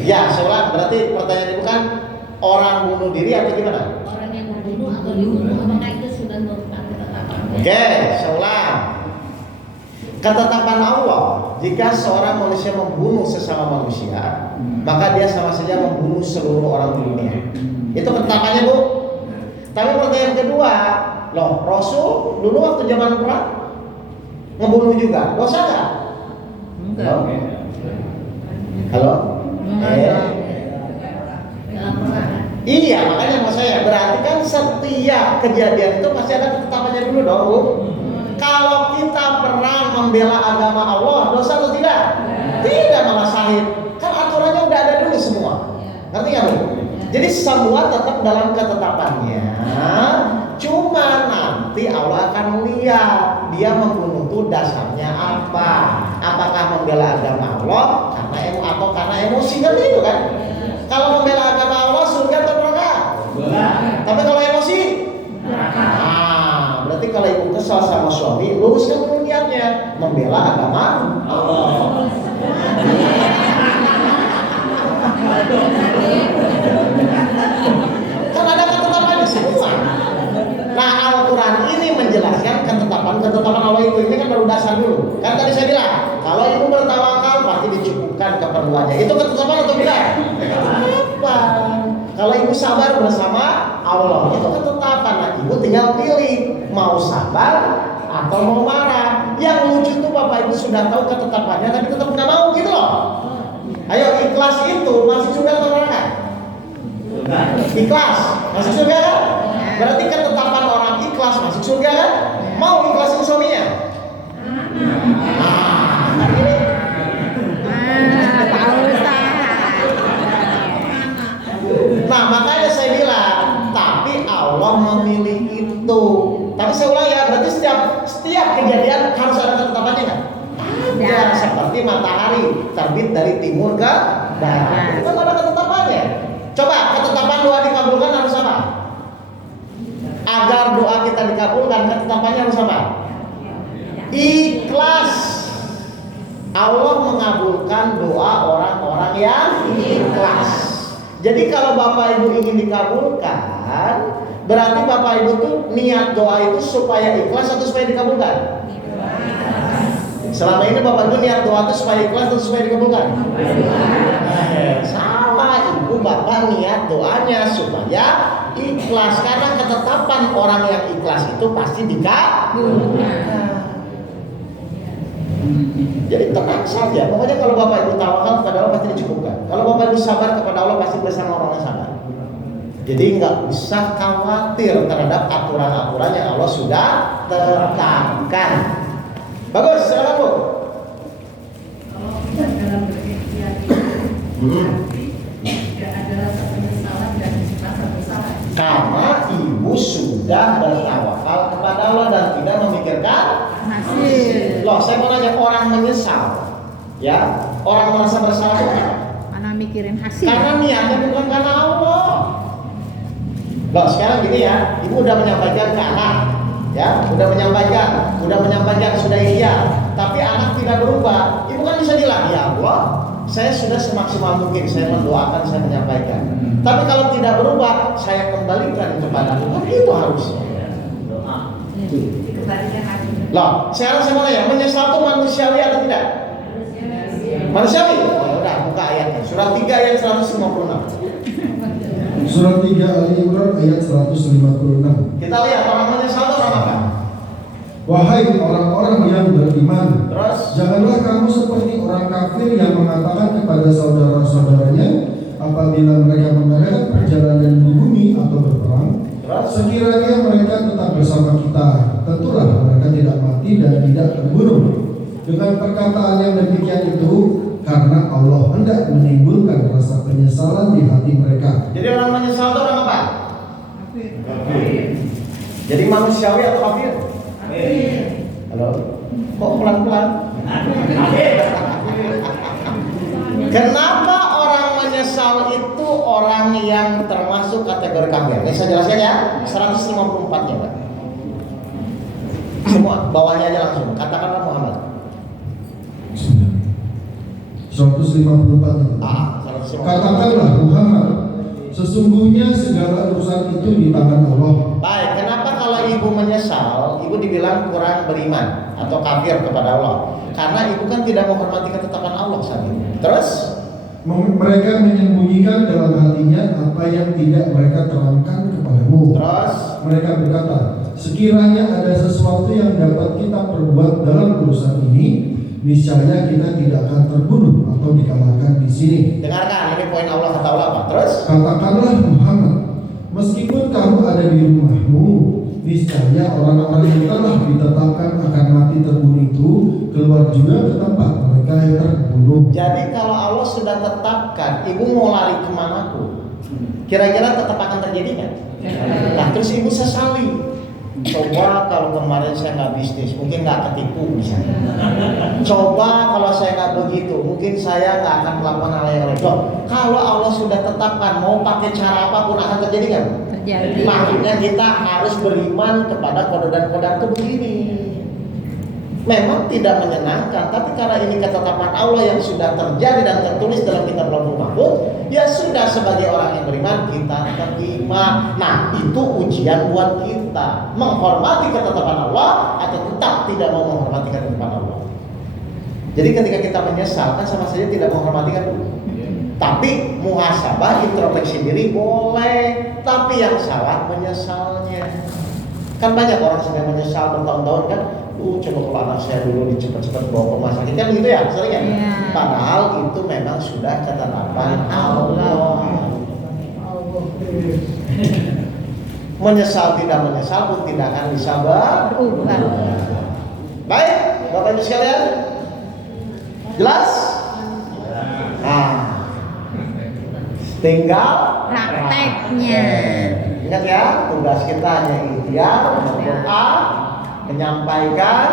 Ya, soalnya berarti pertanyaan ibu kan orang bunuh diri atau gimana? Orang yang membunuh atau dibunuh, apakah itu sudah merupakan ketetapan? Oke, soalnya ketetapan Allah, jika seorang manusia membunuh sesama manusia, maka dia sama saja membunuh seluruh orang di dunia. Itu ketetapannya, Bu. Tapi pertanyaan kedua, loh, Rasul dulu waktu zaman perang ngebunuh juga, dosa nggak? Enggak. Halo? Dalam perang. Iya, makanya maksud saya berarti kan setiap kejadian itu pasti ada ketetapannya dulu dong, Bu. Kalau kita perang membela agama Allah, dosa atau tidak? Tidak, malah syahid. Kan aturannya udah ada dulu semua. Ngerti nggak, Bu? Jadi semua tetap dalam ketetapannya. Cuma nanti Allah akan melihat dia membunuh itu dasarnya apa? Apakah membela agama Allah karena emosi kan itu kan? Kalau membela agama Allah surga atau neraka? Tapi kalau emosi? Nah, berarti kalau ibu kesal sama suami, luruskan dulu niatnya membela agama Allah. Kan ada ketetapannya semua. Nah, Al-Quran ini menjelaskan ketetapan Allah itu. Ini kan baru dasar dulu. Kan tadi saya bilang, kalau ibu bertawakal pasti dicukupkan keperluannya. Itu ketetapan atau tidak? Ketetapan. Kalau ibu sabar bersama Allah, itu ketetapan. Nah, ibu tinggal pilih mau sabar atau mau marah. Yang lucu tuh Bapak Ibu sudah tahu ketetapannya, tapi tetap nggak mau gitu loh. Ikhlas, masuk surga kan? Berarti ketetapan orang ikhlas masuk surga kan? Mau ikhlasin suaminya? Pak Ustaz. Nah makanya saya bilang, tapi Allah memilih itu. Tapi saya ulang ya, berarti setiap kejadian harus ada ketetapannya kan? Ya, seperti matahari terbit dari timur ke barat. Itu kan ada ketetapannya. Coba ketetapan doa dikabulkan harus apa? Agar doa kita dikabulkan, ketetapannya harus apa? Ikhlas. Allah mengabulkan doa orang-orang yang ikhlas. Jadi kalau Bapak Ibu ingin dikabulkan, berarti Bapak Ibu tuh niat doa itu supaya ikhlas atau supaya dikabulkan? Selama ini Bapak Ibu niat doa itu supaya ikhlas atau supaya dikabulkan? Sama, Ibu Bapak niat doanya supaya ikhlas, karena ketetapan orang yang ikhlas itu pasti dikabulkan. Jadi tenang saja, pokoknya kalau Bapak Ibu tawakal kepada Allah pasti dicukupkan. Kalau Bapak Ibu sabar kepada Allah pasti bersama orang yang sabar. Jadi nggak usah khawatir terhadap aturan-aturan yang Allah sudah tetapkan. Bagus, silakan Bu. Kalau kita dalam berikhtiar tidak ada rasa penyesalan dan rasa bersalah. Karena Ibu sudah bertawakal kepada Allah dan tidak memikirkan Hasil. loh. Saya mau nanya, orang menyesal, ya, orang merasa bersalah itu apa? Mana mikirin hasil. Karena niatnya bukan karena Allah. Loh, sekarang gini ya, Ibu udah menyampaikan ke anak, ya, udah menyampaikan sudah iya, tapi anak tidak berubah. Ibu kan bisa bilang, ya Allah, saya sudah semaksimal mungkin, saya mendoakan, saya menyampaikan. Tapi kalau tidak berubah, saya kembalikan kepada Tuhan. Itu harusnya. Dikembalikan lagi. Loh, sekarang saya mau nanya, menyesal itu manusiawi atau tidak? Manusiawi? Oh, udah, buka ayatnya. Surah 3 ayat 156. Surat 3 Ali Imran ayat 156. Kita lihat orang menyesal itu orang apa? Wahai orang-orang yang beriman, Terus? janganlah kamu seperti orang kafir yang mengatakan kepada saudara-saudaranya apabila mereka mengadakan perjalanan di bumi atau berperang, Terus? sekiranya mereka tetap bersama kita, tentulah mereka tidak mati dan tidak terbunuh. Dengan perkataan yang demikian itu, karena Allah hendak menimbulkan rasa penyesalan di hati mereka. Jadi orang menyesal itu orang apa? Jadi manusiawi atau kafir? Halo? Kok pelan-pelan? Kenapa orang menyesal itu orang yang termasuk kategori kafir? Ini saya jelaskan ya, 154-nya Pak. Semua, bawahnya aja langsung. Katakanlah Muhammad. 154. 154. Katakanlah Muhammad, sesungguhnya segala urusan itu di tangan Allah. Baik, kenapa kalau ibu menyesal, ibu dibilang kurang beriman atau kafir kepada Allah? Karena ibu kan tidak menghormati ketetapan Allah saat ini. Terus? Mereka menyembunyikan dalam hatinya apa yang tidak mereka terangkan kepadamu. Terus? Mereka berkata, sekiranya ada sesuatu yang dapat kita perbuat dalam urusan ini, niscaya kita tidak akan terbunuh atau dikalahkan di sini. Dengarkan, ini poin Allah kata Allah apa? Terus? Katakanlah Muhammad, meskipun kamu ada di rumahmu, niscaya orang-orang yang telah ditetapkan akan mati terbunuh itu keluar juga ke tempat mereka yang terbunuh. Jadi kalau Allah sudah tetapkan, ibu mau lari kemanapun, kira-kira tetap akan terjadi kan? Nah, terus ibu sesali. Coba kalau kemarin saya nggak bisnis, mungkin nggak ketipu misalnya. Coba kalau saya nggak begitu, mungkin saya nggak akan melakukan hal yang lain. Kalau Allah sudah tetapkan, mau pakai cara apapun akan terjadi kan? Terjadi. Makanya kita harus beriman kepada kode dan kodar itu begini. Memang tidak menyenangkan, tapi karena ini ketetapan Allah yang sudah terjadi dan tertulis dalam kitab Lauhul Mahfuz, ya sudah, sebagai orang yang beriman kita terima. Nah, itu ujian buat kita, menghormati ketetapan Allah atau tetap tidak mau menghormati ketetapan Allah. Jadi ketika kita menyesal kan sama saja tidak menghormati kan? Tapi muhasabah, introspeksi diri boleh, tapi yang salah menyesalnya. Kan banyak orang sudah menyesal bertahun-tahun kan, coba kalau anak saya dulu dicepat-cepat bawa ke rumah sakit kan gitu ya, sering ya. Yeah. Padahal itu memang sudah ketetapan Allah. Menyesal tidak menyesal pun tidak akan bisa Berubah. Baik, Bapak Ibu sekalian. Jelas? Nah, tinggal Prakteknya. Ingat ya, tugas kita hanya ikhtiar, berdoa, menyampaikan.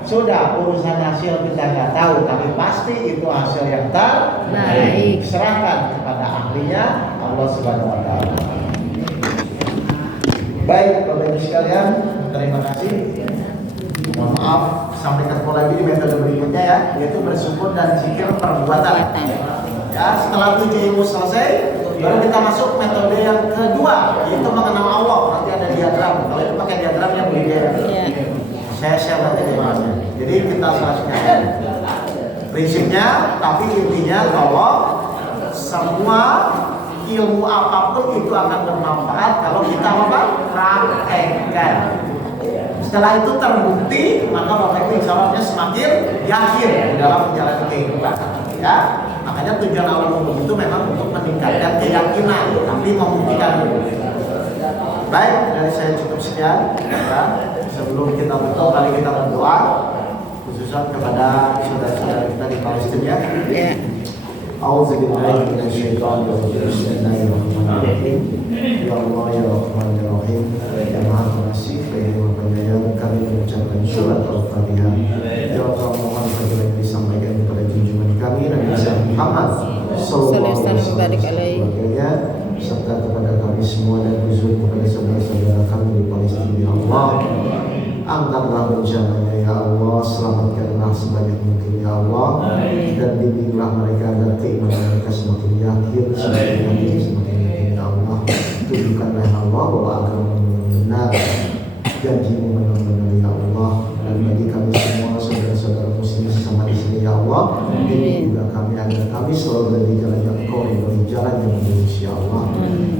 Sudah, urusan hasil kita nggak tahu, tapi pasti itu hasil yang terbaik. Serahkan kepada ahlinya, Allah Subhanahu Wa Taala. Baik, Bapak Ibu sekalian, terima kasih. Mohon maaf, sampai ketemu lagi di metode berikutnya ya, yaitu bersyukur dan zikir perbuatan. Ya, setelah 7 ilmu selesai, baru kita masuk metode yang kedua, yaitu mengenal Allah. Nanti ada diagram. Kalau itu pakai diagram yang berbeda. Saya share nanti di mana. Jadi kita selesaikan prinsipnya, tapi intinya bahwa semua ilmu apapun itu akan bermanfaat kalau kita praktekkan. Setelah itu terbukti, maka Bapak Ibu insya Allah semakin yakin dalam menjalani kehidupan. Ya, makanya tujuan alam umum itu memang untuk meningkatkan keyakinan, tapi membuktikan dulu. Baik, dari saya cukup sekian. Ya. Sebelum kita tutup, mari kita berdoa khususnya kepada saudara-saudara kita di Palestina. Ya. A'udzubillahi minasyaitonirrajim. Bismillahirrahmanirrahim. Ya Allah ya Rahman ya Rahim. Ya Maha Pengasih, ya Maha Penyayang, kami mengucapkan surat Al-Fatihah. Ya Allah, mohon segera disampaikan kepada junjungan kami Nabi Muhammad sallallahu alaihi wasallam, serta kepada kami semua dan khusus kepada saudara-saudara kami di Palestina. Ya Allah, angkatlah bencananya ya Allah, selamatkanlah sebanyak mungkin ya Allah, dan bimbinglah mereka agar keimanan mereka semakin yakin, semakin yakin ya Allah. Tunjukkanlah ya Allah bahwa agama benar, janjimu memang benar ya Allah, dan bagi kami semua saudara-saudara muslim sesama di sini ya Allah, bimbing juga kami agar kami selalu berada di jalan yang Engkau ridhoi, jalan yang lurus ya Allah.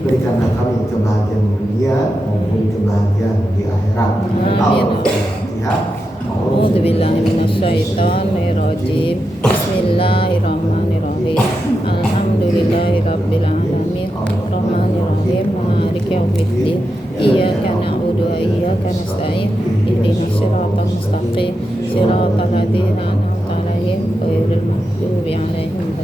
Berikanlah kami kebahagiaan di dunia maupun kebahagiaan di akhirat. Al-Fatihah. A'udzubillahi minasyaitonirrajim. Bismillahirrahmanirrahim. Alhamdulillahirabbil alamin. Rahmanirrahim. Maliki yaumiddin. Iyyaka na'budu wa iyyaka nasta'in. Ihdinas siratal mustaqim. Siratal ladzina an'amta 'alaihim ghairil maghdubi 'alaihim